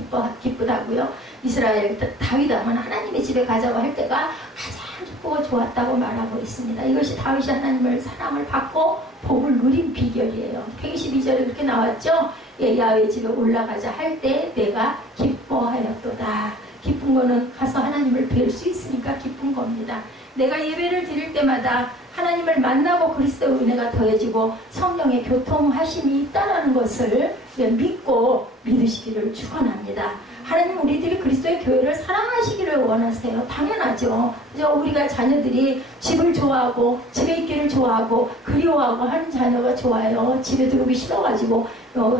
기쁘다고요? 이스라엘 다윗 왕은 하나님의 집에 가자고 할 때가 가장 기쁘고 좋았다고 말하고 있습니다. 이것이 다윗이 하나님을 사랑을 받고 복을 누린 비결이에요. 122절에 그렇게 나왔죠. 야훼 집에 올라가자 할 때 내가 기뻐하였도다. 기쁜 거는 가서 하나님을 뵐 수 있으니까 기쁜 겁니다. 내가 예배를 드릴 때마다 하나님을 만나고 그리스도의 은혜가 더해지고 성령의 교통하심이 있다는 것을 믿고 믿으시기를 축원합니다. 하나님 우리들이 그리스도의 교회를 사랑하시기를 원하세요. 당연하죠. 우리가 자녀들이 집을 좋아하고 집에 있기를 좋아하고 그리워하고 하는 자녀가 좋아요. 집에 들어오기 싫어가지고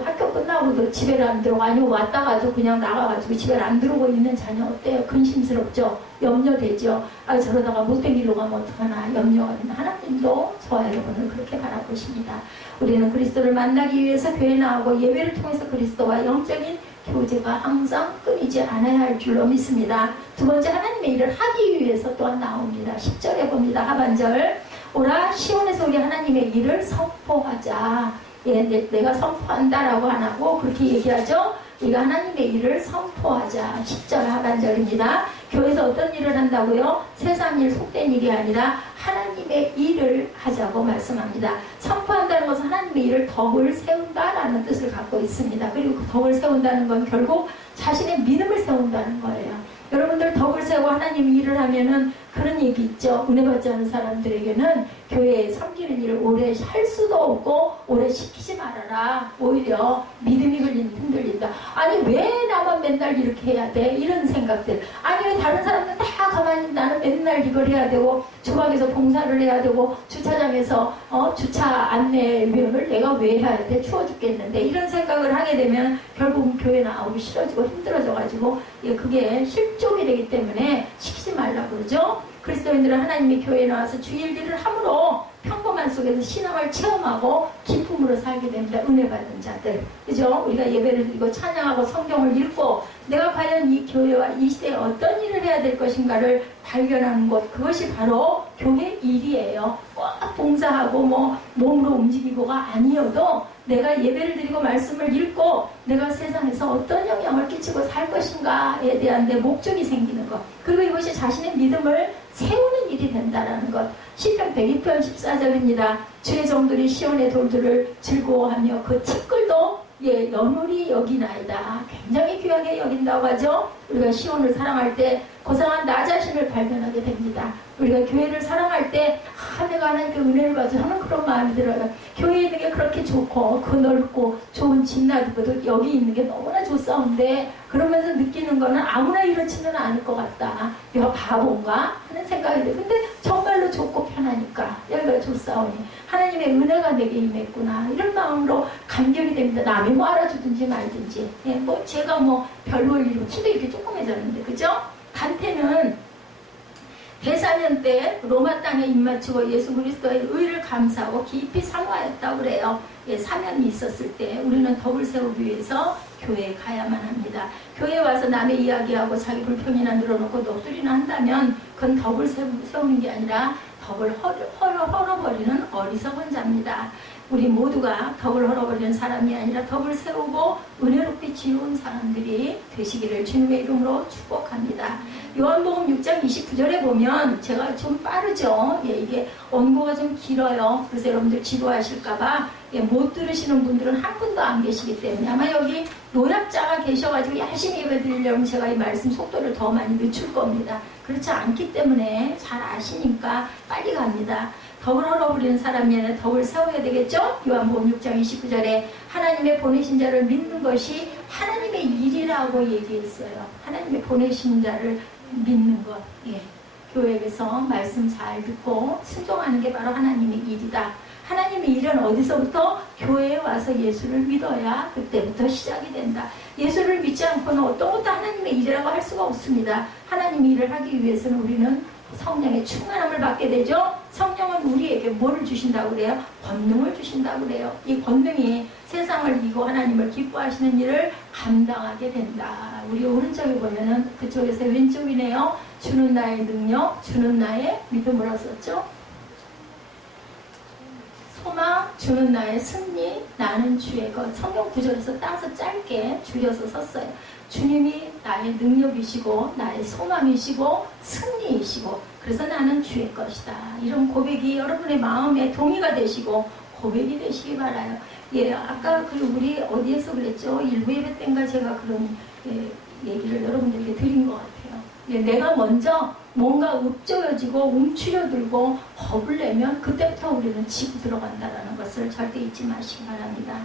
학교 끝나고도 집에 안 들어오고 아니면 왔다가도 그냥 나가가지고 집에 안 들어오고 있는 자녀 어때요? 근심스럽죠? 염려되죠? 저러다가 못된 길로 가면 어떡하나 염려가 되는 하나님도 저와 여러분을 그렇게 바라보십니다. 우리는 그리스도를 만나기 위해서 교회 나오고 예배를 통해서 그리스도와 영적인 교제가 항상 끊이지 않아야 할 줄로 믿습니다. 두 번째 하나님의 일을 하기 위해서 또한 나옵니다. 10절에 봅니다. 하반절 오라 시온에서 우리 하나님의 일을 선포하자. 내가 선포한다라고 안 하고 그렇게 얘기하죠. 우리가 하나님의 일을 선포하자. 10절 하반절입니다. 교회에서 어떤 일을 한다고요? 세상 일, 속된 일이 아니라 하나님의 일을 하자고 말씀합니다. 선포한다는 것은 하나님의 일을 덕을 세운다라는 뜻을 갖고 있습니다. 그리고 그 덕을 세운다는 건 결국 자신의 믿음을 세운다는 거예요. 여러분들 덕을 세우고 하나님 일을 하면은 그런 얘기 있죠. 은혜 받지 않은 사람들에게는 교회에 섬기는 일을 오래 할 수도 없고 오래 시키지 말아라. 오히려 믿음이 흔들린다. 아니 왜 나만 맨날 이렇게 해야 돼? 이런 생각들. 아니 왜 다른 사람들은 다 가만히 나는 맨날 이걸 해야 되고 주방에서 봉사를 해야 되고 주차장에서 주차 안내면을 내가 왜 해야 돼? 추워 죽겠는데 이런 생각을 하게 되면 결국은 교회 나오기 싫어지고 힘들어져가지고 그게 실족이 되기 때문에 시키지 말라고 그러죠. 그리스도인들은 하나님의 교회에 나와서 주일 일을 함으로 평범한 속에서 신앙을 체험하고 기쁨으로 살게 됩니다. 은혜 받는 자들. 그죠? 우리가 예배를 드리고 찬양하고 성경을 읽고 내가 과연 이 교회와 이 시대에 어떤 일을 해야 될 것인가를 발견하는 것. 그것이 바로 교회 일이에요. 꼭 봉사하고 몸으로 움직이고가 아니어도 내가 예배를 드리고 말씀을 읽고 내가 세상에서 어떤 영향을 끼치고 살 것인가에 대한 내 목적이 생기는 것. 그리고 이것이 자신의 믿음을 세우는 일이 된다라는 것. 시편 102편 14절입니다. 주의 종들이 시온의 돌들을 즐거워하며 그 티끌도 연홀히 여기나이다. 굉장히 귀하게 여긴다고 하죠. 우리가 시온을 사랑할 때 고상한 나 자신을 발견하게 됩니다. 우리가 교회를 사랑할 때 내가 하나님께 은혜를 받아 하는 그런 마음이 들어요. 교회에 있는 게 그렇게 좋고 그 넓고 좋은 집 놔두고도 여기 있는 게 너무나 좋사온데 그러면서 느끼는 거는 아무나 이렇지는 않을 것 같다. 내가 바본가 하는 생각이 들어요. 근데 정말로 좋고 편하니까 여기가 좋사오니 하나님의 은혜가 내게 임했구나 이런 마음으로 감격이 됩니다. 남이 뭐 알아주든지 말든지 제가 별로 일이고 키도 이렇게 조그매졌는데 그죠? 단테는 대사년 때 로마 땅에 입맞추고 예수 그리스도의 의를 감사하고 깊이 사모하였다고 그래요. 사면이 있었을 때 우리는 덕을 세우기 위해서 교회에 가야만 합니다. 교회에 와서 남의 이야기하고 자기 불평이나 늘어놓고 넋두리나 한다면 그건 덕을 세우는 게 아니라 덕을 헐어버리는 어리석은 자입니다. 우리 모두가 덕을 헐어버리는 사람이 아니라 덕을 세우고 은혜롭게 지어온 사람들이 되시기를 주님의 이름으로 축복합니다. 요한복음 6장 29절에 보면 제가 좀 빠르죠. 이게 원고가 좀 길어요. 그래서 여러분들 지루하실까봐 못 들으시는 분들은 한 분도 안 계시기 때문에 아마 여기 노약자가 계셔가지고 열심히 예배 드리려면 제가 이 말씀 속도를 더 많이 늦출 겁니다. 그렇지 않기 때문에 잘 아시니까 빨리 갑니다. 덕을 헐어버리는 사람이 아니라 덕을 세워야 되겠죠? 요한복음 6장 29절에 하나님의 보내신 자를 믿는 것이 하나님의 일이라고 얘기했어요. 하나님의 보내신 자를 믿는 것. 교회에서 말씀 잘 듣고 순종하는 게 바로 하나님의 일이다. 하나님의 일은 어디서부터? 교회에 와서 예수를 믿어야 그때부터 시작이 된다. 예수를 믿지 않고는 어떤 것도 하나님의 일이라고 할 수가 없습니다. 하나님의 일을 하기 위해서는 우리는 성령의 충만함을 받게 되죠. 성령은 우리에게 뭐를 주신다고 그래요? 권능을 주신다고 그래요. 이 권능이 세상을 이기고 하나님을 기뻐하시는 일을 감당하게 된다. 우리 오른쪽에 보면은 그쪽에서 왼쪽이네요. 주는 나의 능력, 주는 나의 믿음으로 썼죠. 소망, 주는 나의 승리, 나는 주의 것. 성경 구절에서 따서 짧게 줄여서 썼어요. 주님이 나의 능력이시고 나의 소망이시고 승리이시고 그래서 나는 주의 것이다. 이런 고백이 여러분의 마음에 동의가 되시고 고백이 되시기 바라요. 아까 우리 어디에서 그랬죠? 일부 예배 때인가 제가 그런 얘기를 여러분들에게 드린 것 같아요. 내가 먼저 뭔가 읊조여지고 움츠려들고 겁을 내면 그때부터 우리는 지고 들어간다는 것을 절대 잊지 마시기 바랍니다.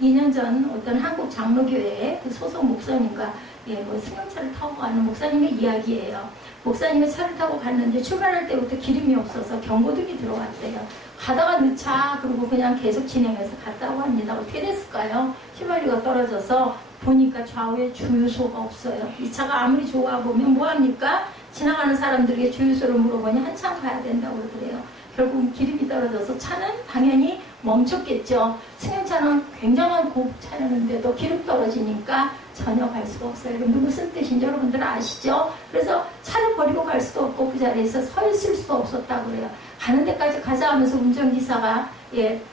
2년 전 어떤 한국 장로교회의 그 소속 목사님과 승용차를 타고 가는 목사님의 이야기예요. 목사님이 차를 타고 갔는데 출발할 때부터 기름이 없어서 경고등이 들어왔대요. 가다가 늦자 그러고 그냥 계속 진행해서 갔다고 합니다. 어떻게 됐을까요? 휘발유가 떨어져서 보니까 좌우에 주유소가 없어요. 이 차가 아무리 좋아 보면 뭐합니까? 지나가는 사람들에게 주유소를 물어보니 한참 가야 된다고 그러더래요. 결국 기름이 떨어져서 차는 당연히 멈췄겠죠. 승용차는 굉장한 고차량인데도 기름 떨어지니까 전혀 갈 수가 없어요. 여러분 무슨 뜻인지 여러분들 아시죠? 그래서 차를 버리고 갈 수도 없고 그 자리에서 서 있을 수도 없었다고 그래요. 가는 데까지 가자 하면서 운전기사가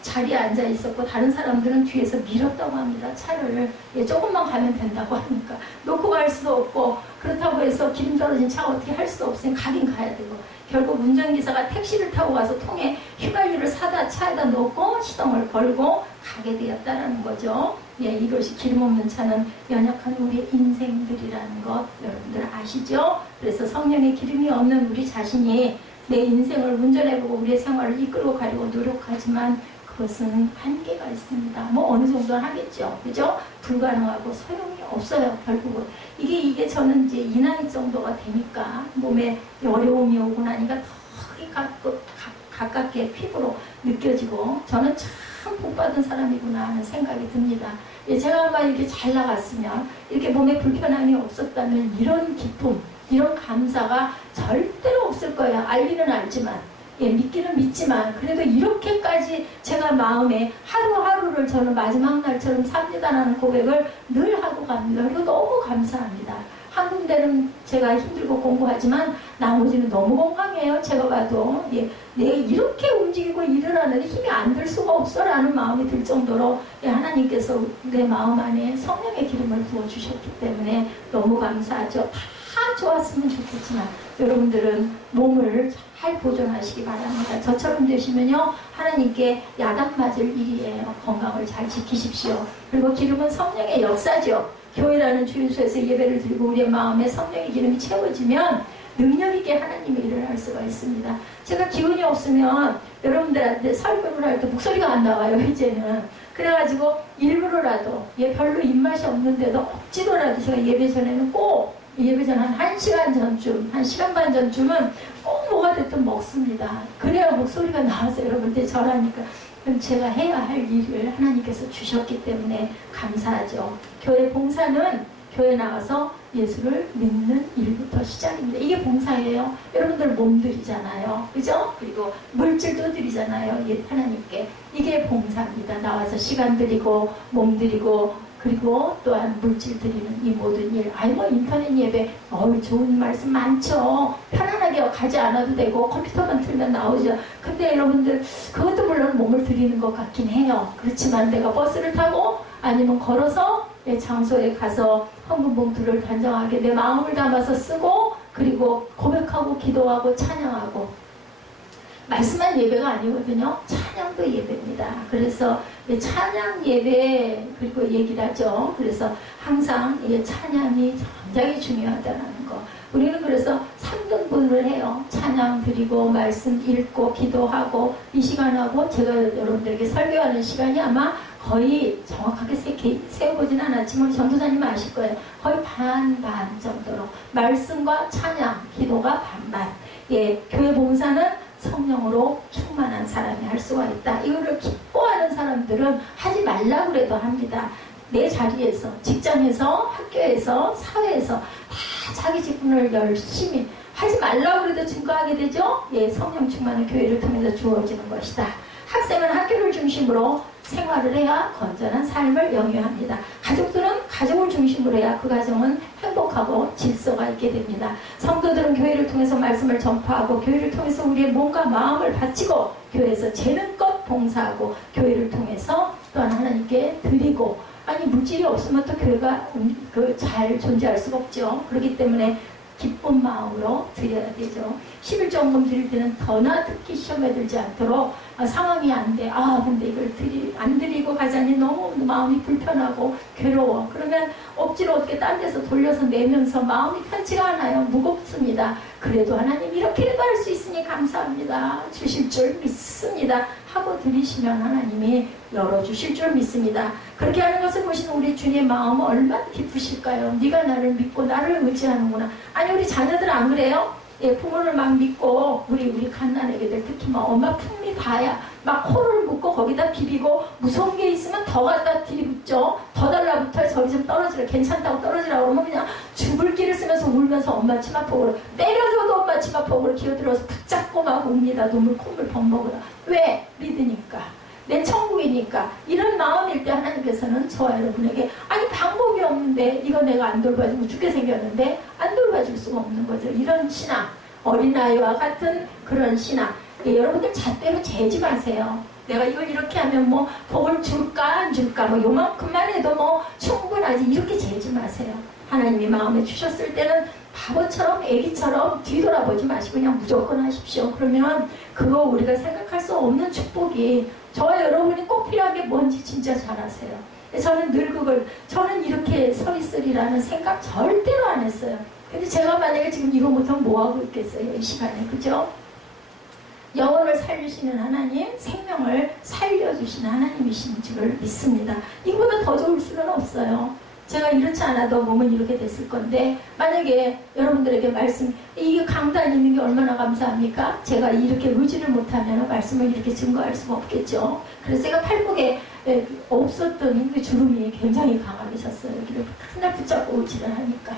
자리에 앉아 있었고 다른 사람들은 뒤에서 밀었다고 합니다. 차를 조금만 가면 된다고 하니까 놓고 갈 수도 없고 그렇다고 해서 기름 떨어진 차가 어떻게 할 수도 없으니 가긴 가야 되고 결국 운전기사가 택시를 타고 가서 통에 휘발유를 사다 차에다 놓고 시동을 걸고 가게 되었다는 거죠. 예, 이것이 기름 없는 차는 연약한 우리의 인생들이라는 것 여러분들 아시죠? 그래서 성령의 기름이 없는 우리 자신이 내 인생을 운전해보고 우리의 생활을 이끌고 가려고 노력하지만 그것은 한계가 있습니다. 뭐 어느 정도는 하겠죠. 그죠? 불가능하고 소용이 없어요. 결국은. 이게 저는 이제 이나이 정도가 되니까 몸에 어려움이 오고 나니까 더 가깝게 피부로 느껴지고 저는 참 복받은 사람이구나 하는 생각이 듭니다. 예, 제가 아마 이렇게 잘 나갔으면 이렇게 몸에 불편함이 없었다면 이런 기쁨, 이런 감사가 절대로 없을 거예요. 알기는 알지만. 예, 믿기는 믿지만 그래도 이렇게까지 제가 마음에 하루하루를 저는 마지막 날처럼 삽니다라는 고백을 늘 하고 갑니다. 그리고 너무 감사합니다. 한 군데는 제가 힘들고 공부하지만 나머지는 너무 건강해요. 제가 봐도 예, 내가 이렇게 움직이고 일을 하는데 힘이 안 들 수가 없어라는 마음이 들 정도로 예, 하나님께서 내 마음 안에 성령의 기름을 부어주셨기 때문에 너무 감사하죠. 다 좋았으면 좋겠지만 여러분들은 몸을 잘 보존하시기 바랍니다. 저처럼 되시면요 하나님께 야단 맞을 일이에요. 건강을 잘 지키십시오. 그리고 기름은 성령의 역사죠. 교회라는 주유소에서 예배를 드리고 우리의 마음에 성령의 기름이 채워지면 능력 있게 하나님의 일을 할 수가 있습니다. 제가 기운이 없으면 여러분들한테 설교를 할 때 목소리가 안 나와요. 이제는. 그래가지고 일부러라도 별로 입맛이 없는데도 억지로라도 제가 예배 전에는 꼭 예배 전 한 1시간 전쯤, 1시간 반 전쯤은 꼭 뭐가 됐든 먹습니다. 그래야 목소리가 나와서 여러분들 절하니까. 그럼 제가 해야 할 일을 하나님께서 주셨기 때문에 감사하죠. 교회 봉사는 교회 나가서 예수를 믿는 일부터 시작입니다. 이게 봉사예요. 여러분들 몸 드리잖아요. 그죠? 그리고 물질도 드리잖아요. 하나님께. 이게 봉사입니다. 나와서 시간 드리고 몸 드리고 그리고 또한 물질 드리는 이 모든 일. 뭐 인터넷 예배 좋은 말씀 많죠. 편안하게 가지 않아도 되고 컴퓨터만 틀면 나오죠. 근데 여러분들 그것도 물론 몸을 드리는 것 같긴 해요. 그렇지만 내가 버스를 타고 아니면 걸어서 내 장소에 가서 헌금 봉투를 단정하게 내 마음을 담아서 쓰고 그리고 고백하고 기도하고 찬양하고 말씀한 예배가 아니거든요. 찬양도 예배입니다. 그래서 찬양 예배 그리고 얘기를 하죠. 그래서 항상 찬양이 굉장히 중요하다는 거. 우리는 그래서 3등분을 해요. 찬양 드리고 말씀 읽고 기도하고 이 시간하고 제가 여러분들에게 설교하는 시간이 아마 거의 정확하게 세워보진 않았지만 우리 전도사님 아실 거예요. 거의 반반 정도로 말씀과 찬양, 기도가 반반. 예, 교회 봉사는 성령으로 충만한 사람이 할 수가 있다. 이거를 기뻐하는 사람들은 하지 말라고 그래도 합니다. 내 자리에서, 직장에서, 학교에서, 사회에서 다 자기 직분을 열심히 하지 말라고 그래도 증거하게 되죠. 예, 성령 충만은 교회를 통해서 주어지는 것이다. 학생은 학교를 중심으로 생활을 해야 건전한 삶을 영위합니다. 가족들은 가족을 중심으로 해야 그 가정은 행복하고 질서가 있게 됩니다. 성도들은 교회를 통해서 말씀을 전파하고 교회를 통해서 우리의 몸과 마음을 바치고 교회에서 재능껏 봉사하고 교회를 통해서 또한 하나님께 드리고 아니 물질이 없으면 또 교회가 잘 존재할 수가 없죠. 그렇기 때문에 기쁜 마음으로 드려야 되죠. 11조원금 드릴 때는 더나 특히 시험에 들지 않도록 상황이 안 돼. 근데 이걸 안 드리고 가자니 너무 마음이 불편하고 괴로워. 그러면 억지로 어떻게 딴 데서 돌려서 내면서 마음이 편치가 않아요. 무겁습니다. 그래도 하나님 이렇게라도 할 수 있으니 감사합니다. 주실 줄 믿습니다. 하고 드리시면 하나님이 열어주실 줄 믿습니다. 그렇게 하는 것을 보시는 우리 주님의 마음은 얼마나 기쁘실까요? 네가 나를 믿고 나를 의지하는구나. 아니 우리 자녀들 안 그래요? 예, 부모를 막 믿고 우리 갓난애기들 특히 막 엄마 품이 봐야 막 코를 묶고 거기다 비비고 무서운 게 있으면 더 갖다 들이붓죠. 더 달라붙어요. 저리 좀 떨어지라. 괜찮다고 떨어지라고 그러면 그냥 죽을기를 쓰면서 울면서 엄마 치마폭으로 때려줘도 엄마 치마폭으로 기어들어서 붙잡고 막 웁니다. 눈물 콧물 범벅으로. 왜? 믿으니까. 내 천국이니까. 이런 마음일 때 하나님께서는 저와 여러분에게 아니 방법이 없는데 이거 내가 안 돌봐주면 죽게 생겼는데 안 돌봐줄 수가 없는 거죠. 이런 신앙, 어린아이와 같은 그런 신앙. 예, 여러분들 잣대로 재지 마세요. 내가 이걸 이렇게 하면 뭐 복을 줄까 안 줄까 뭐 요만큼만 해도 뭐 충분하지 이렇게 재지 마세요. 하나님이 마음에 주셨을 때는 바보처럼 애기처럼 뒤돌아보지 마시고 그냥 무조건 하십시오. 그러면 그거 우리가 생각할 수 없는 축복이 저와 여러분이 꼭 필요한 게 뭔지 진짜 잘 아세요. 저는 늘 저는 이렇게 서 있으리라는 생각 절대로 안 했어요. 근데 제가 만약에 지금 이거 못하면 뭐하고 있겠어요, 이 시간에. 그죠? 영혼을 살리시는 하나님, 생명을 살려주시는 하나님이신 줄을 믿습니다. 이거보다 더 좋을 수는 없어요. 제가 이렇지 않아도 몸은 이렇게 됐을 건데, 만약에 여러분들에게 이게 강단이 있는 게 얼마나 감사합니까? 제가 이렇게 의지를 못하면 말씀을 이렇게 증거할 수가 없겠죠. 그래서 제가 팔목에 없었던 그 주름이 굉장히 강하게 섰어요. 여기를 맨날 붙잡고 의지를 하니까.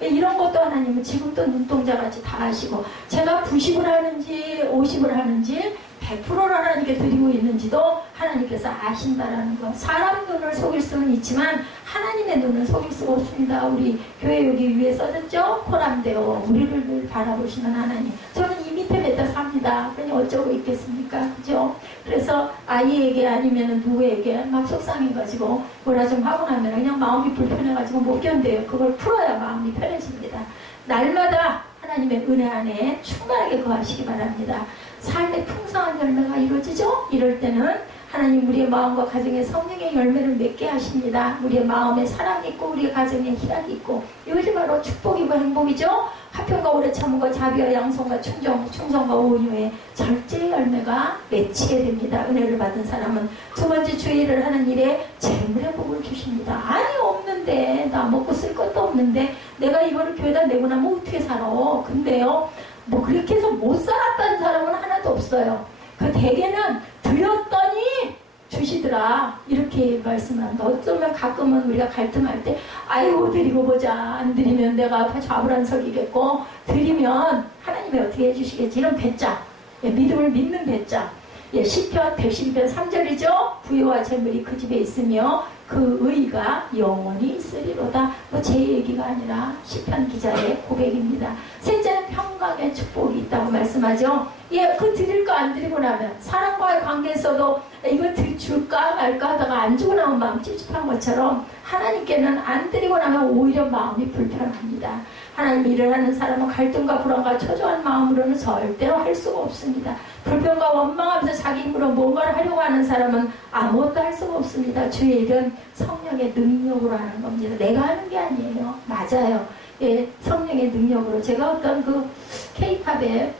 이런 것도 하나님은 지금도 눈동자같이 다 아시고, 제가 90을 하는지 50을 하는지 100%를 하나님께 드리고 있는지도 하나님께서 아신다라는 것. 사람 눈을 속일 수는 있지만 하나님의 눈을 속일 수가 없습니다. 우리 교회 여기 위에 써졌죠? 코람데오, 우리를 늘 바라보시는 하나님. 저는 이 밑에 맺다 삽니다. 그냥 어쩌고 있겠습니까? 그죠? 그래서 아이에게 아니면 누구에게 막 속상해가지고 뭐라 좀 하고 나면 그냥 마음이 불편해가지고 못 견뎌요. 그걸 풀어야 마음이 편해집니다. 날마다 하나님의 은혜 안에 충만하게 거하시기 바랍니다. 삶의 풍성한 열매가 이루어지죠? 이럴 때는 하나님 우리의 마음과 가정에 성령의 열매를 맺게 하십니다. 우리의 마음에 사랑이 있고 우리의 가정에 희락이 있고, 이것이 바로 축복이고 행복이죠. 화평과 오래 참음과 자비와 양성과 충성과 온유의 절제의 열매가 맺히게 됩니다. 은혜를 받은 사람은 두 번째 주의를 하는 일에 재물의 복을 주십니다. 아니 없는데, 나 먹고 쓸 것도 없는데 내가 이거를 교회에다 내고 나면 어떻게 살아. 근데요, 뭐 그렇게 해서 못 살았다는 사람은 하나도 없어요. 그 대개는 드렸더니 주시더라, 이렇게 말씀합니다. 어쩌면 가끔은 우리가 갈등할 때 아이고 드리고 보자, 안 드리면 내가 앞에 좌불안석이겠고, 드리면 하나님이 어떻게 해주시겠지, 이런 배짱, 믿음을 믿는 배짱. 시편 112편 3절이죠. 부유와 재물이 그 집에 있으며 그 의가 영원히 있으리로다. 제 얘기가 아니라 시편 기자의 고백입니다. 셋째는 평강의 축복이 있다고 말씀하죠. 그 드릴 거 안 드리고 나면 사람과의 관계에서도 이거 줄까 말까 하다가 안 주고 나면 마음 찝찝한 것처럼, 하나님께는 안 드리고 나면 오히려 마음이 불편합니다. 하나님 일을 하는 사람은 갈등과 불안과 초조한 마음으로는 절대로 할 수가 없습니다. 불평과 원망하면서 자기 힘으로 뭔가를 하려고 하는 사람은 아무것도 할 수가 없습니다. 주의 일은 성령의 능력으로 하는 겁니다. 내가 하는 게 아니에요. 맞아요. 성령의 능력으로. 제가 어떤 K-팝에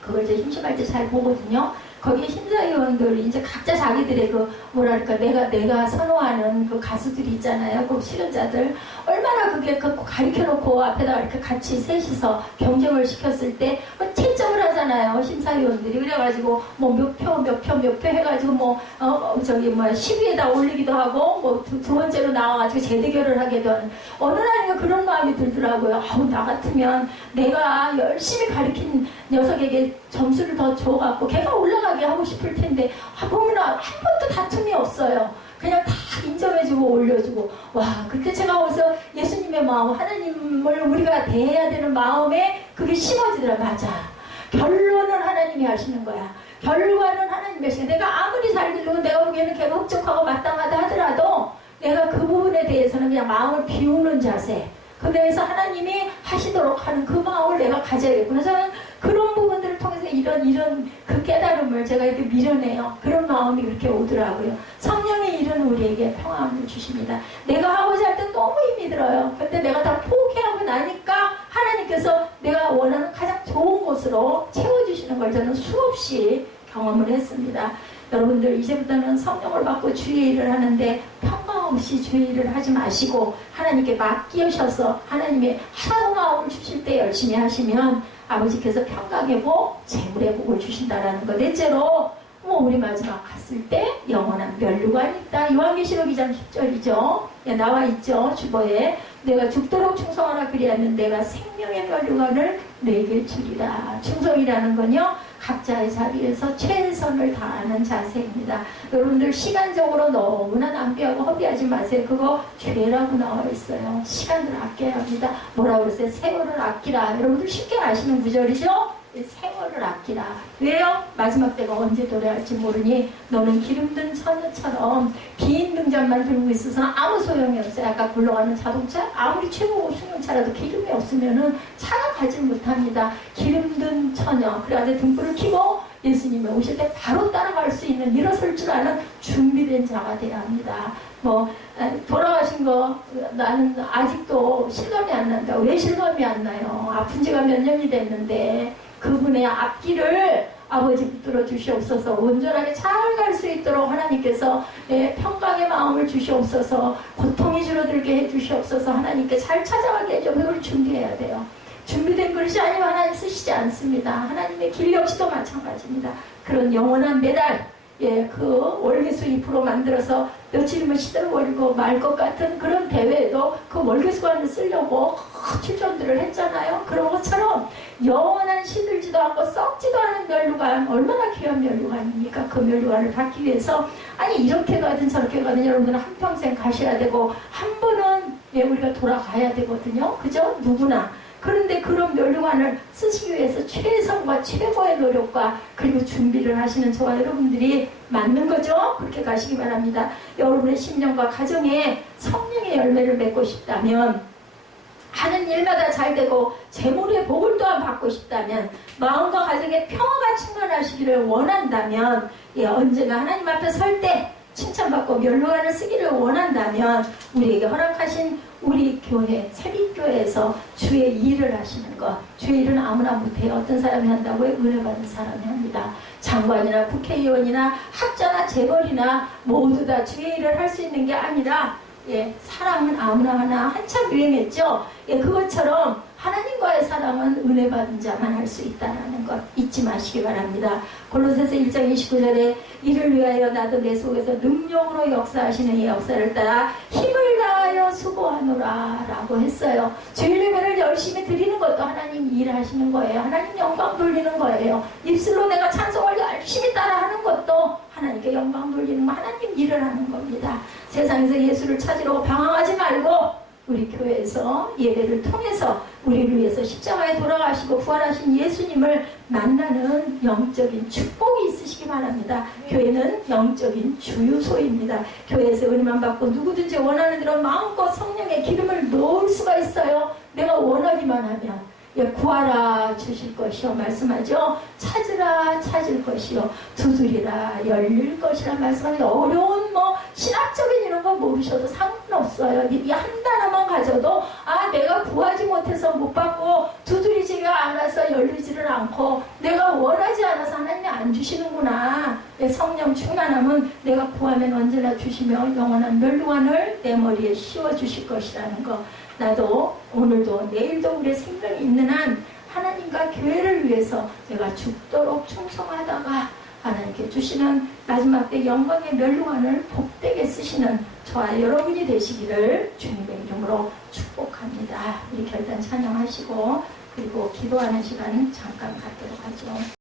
그걸 이제 심심할 때 잘 보거든요. 거기 심사위원들이 이제 각자 자기들의 내가 선호하는 그 가수들이 있잖아요. 그 출연자들. 얼마나 그게 가리켜놓고 앞에다가 이렇게 같이 셋이서 경쟁을 시켰을 때 채점을 하잖아요. 심사위원들이. 그래가지고 몇 표 해가지고 10위에다 올리기도 하고, 두 번째로 나와가지고 재대결을 하기도 하는, 어느 날인가 그런 마음이 들더라고요. 나 같으면 내가 열심히 가르친 녀석에게 점수를 더 줘갖고 걔가 올라가게 하고 싶을 텐데, 보면 한 번도 다툼이 없어요. 그냥 다 인정해주고 올려주고. 그때 제가 거기서 예수님의 마음, 하나님을 우리가 대해야 되는 마음에 그게 심어지더라. 맞아. 결론은 하나님이 하시는 거야. 결과는 하나님이 하시는 거야. 내가 아무리 잘 들리고 내가 보기에는 걔가 흡족하고 마땅하다 하더라도 내가 그 부분에 대해서는 그냥 마음을 비우는 자세, 그 대해서 하나님이 하시도록 하는 그 마음을 내가 가져야겠구나. 저는 그런 부분들을 통해서 이런 그 깨달음을 제가 이렇게 밀어내요. 그런 마음이 그렇게 오더라고요. 성령의 일은 우리에게 평안을 주십니다. 내가 하고자 할 때 너무 힘이 들어요. 근데 내가 다 포기하고 나니까 하나님께서 내가 원하는 가장 좋은 곳으로 채워주시는 걸 저는 수없이 경험을 했습니다. 여러분들 이제부터는 성령을 받고 주의 일을 하는데 평강 없이 주의 일을 하지 마시고 하나님께 맡기셔서 하나님의 하라고 마음을 주실 때 열심히 하시면 아버지께서 평강의 복, 재물의 복을 주신다라는 것. 넷째로 우리 마지막 갔을 때 영원한 면류관이 있다. 요한계시록 2장 10절이죠. 나와 있죠. 주보에 내가 죽도록 충성하라 그리하면 내가 생명의 면류관을 내게 주리라. 충성이라는 건요, 각자의 자리에서 최선을 다하는 자세입니다. 여러분들 시간적으로 너무나 낭비하고 허비하지 마세요. 그거 죄라고 나와 있어요. 시간을 아껴야 합니다. 뭐라고 그랬어요? 세월을 아끼라. 여러분들 쉽게 아시는 구절이죠? 세월을 아끼라. 맡기라. 왜요? 마지막 때가 언제 도래할지 모르니 너는 기름든 처녀처럼 긴 등잔만 들고 있어서는 아무 소용이 없어요. 아까 굴러가는 자동차 아무리 최고 승용차라도 기름이 없으면은 차가 가지 못합니다. 기름든 처녀. 그래가지고 등불을 켜고 예수님이 오실 때 바로 따라갈 수 있는, 일어설 줄 아는 준비된 자가 되어야 합니다. 돌아가신 거 나는 아직도 실감이 안 난다. 왜 실감이 안 나요? 아픈 지가 몇 년이 됐는데 그분의 앞길을 아버지 붙들어 주시옵소서. 온전하게 잘 갈 수 있도록 하나님께서 평강의 마음을 주시옵소서. 고통이 줄어들게 해주시옵소서. 하나님께 잘 찾아가게 해줘. 그걸 준비해야 돼요. 준비된 그릇이 아니면 하나님 쓰시지 않습니다. 하나님의 길 역시도 마찬가지입니다. 그런 영원한 메달, 그 월계수 2% 만들어서 며칠이면 시들버리고 말 것 같은 그런 대회에도 그 월계수관을 쓰려고 출전들을 했잖아요. 그런 것처럼 영원한 시들지도 않고 썩지도 않은 멸류관, 얼마나 귀한 멸류관입니까? 그 멸류관을 받기 위해서 이렇게 가든 저렇게 가든 여러분들은 한평생 가셔야 되고 한 번은 우리가 돌아가야 되거든요. 그죠? 누구나. 그런데 그런 멸류관을 쓰시기 위해서 최선과 최고의 노력과 그리고 준비를 하시는 저와 여러분들이 맞는 거죠? 그렇게 가시기 바랍니다. 여러분의 심령과 가정에 성령의 열매를 맺고 싶다면, 하는 일마다 잘 되고 재물의 복을 또한 받고 싶다면, 마음과 가정의 평화가 충만하시기를 원한다면, 언제나 하나님 앞에 설 때 칭찬받고 멸류관을 쓰기를 원한다면 우리에게 허락하신 우리 교회, 세빛교회에서 주의 일을 하시는 것. 주의 일은 아무나 못해요. 어떤 사람이 한다고요? 은혜 받은 사람이 합니다. 장관이나 국회의원이나 학자나 재벌이나 모두 다 주의 일을 할 수 있는 게 아니라 사랑은 아무나 하나. 한참 유행했죠. 그것처럼 하나님과의 사랑은 은혜 받은 자만 할 수 있다는 것 잊지 마시기 바랍니다. 골로새서 1장 29절에 이를 위하여 나도 내 속에서 능력으로 역사하시는 이 역사를 따라 힘을 다하여 수고하노라 라고 했어요. 주일 예배를 열심히 드리는 것도 하나님 일하시는 거예요. 하나님 영광 돌리는 거예요. 입술로 내가 찬송을 열심히 따라하는 것도 하나님께 영광 돌리는 거, 하나님 일을 하는 겁니다. 세상에서 예수를 찾으려고 방황하지 말고 우리 교회에서 예배를 통해서 우리를 위해서 십자가에 돌아가시고 부활하신 예수님을 만나는 영적인 축복이 있으시기 바랍니다. 교회는 영적인 주유소입니다. 교회에서 은혜만 받고 누구든지 원하는 대로 마음껏 성령의 기름을 놓을 수가 있어요. 내가 원하기만 하면. 구하라 주실 것이요 말씀하죠. 찾으라 찾을 것이요 두드리라 열릴 것이라 말씀합니다. 어려운 신학적인 이런 거 모르셔도 상관없어요. 이 한 단어만 가져도 내가 구하지 못해서 못 받고 두드리지가 않아서 열리지를 않고 내가 원하지 않아서 하나님이 안 주시는구나. 성령 충만함은 내가 구하면 언제나 주시며 영원한 멸류관을 내 머리에 씌워주실 것이라는 거. 나도 오늘도 내일도 우리의 생명이 있는 한 하나님과 교회를 위해서 내가 죽도록 충성하다가 하나님께 주시는 마지막 때 영광의 멸류관을 복되게 쓰시는 저와 여러분이 되시기를 주님의 이름으로 축복합니다. 우리 결단 찬양하시고 그리고 기도하는 시간 잠깐 갖도록 하죠.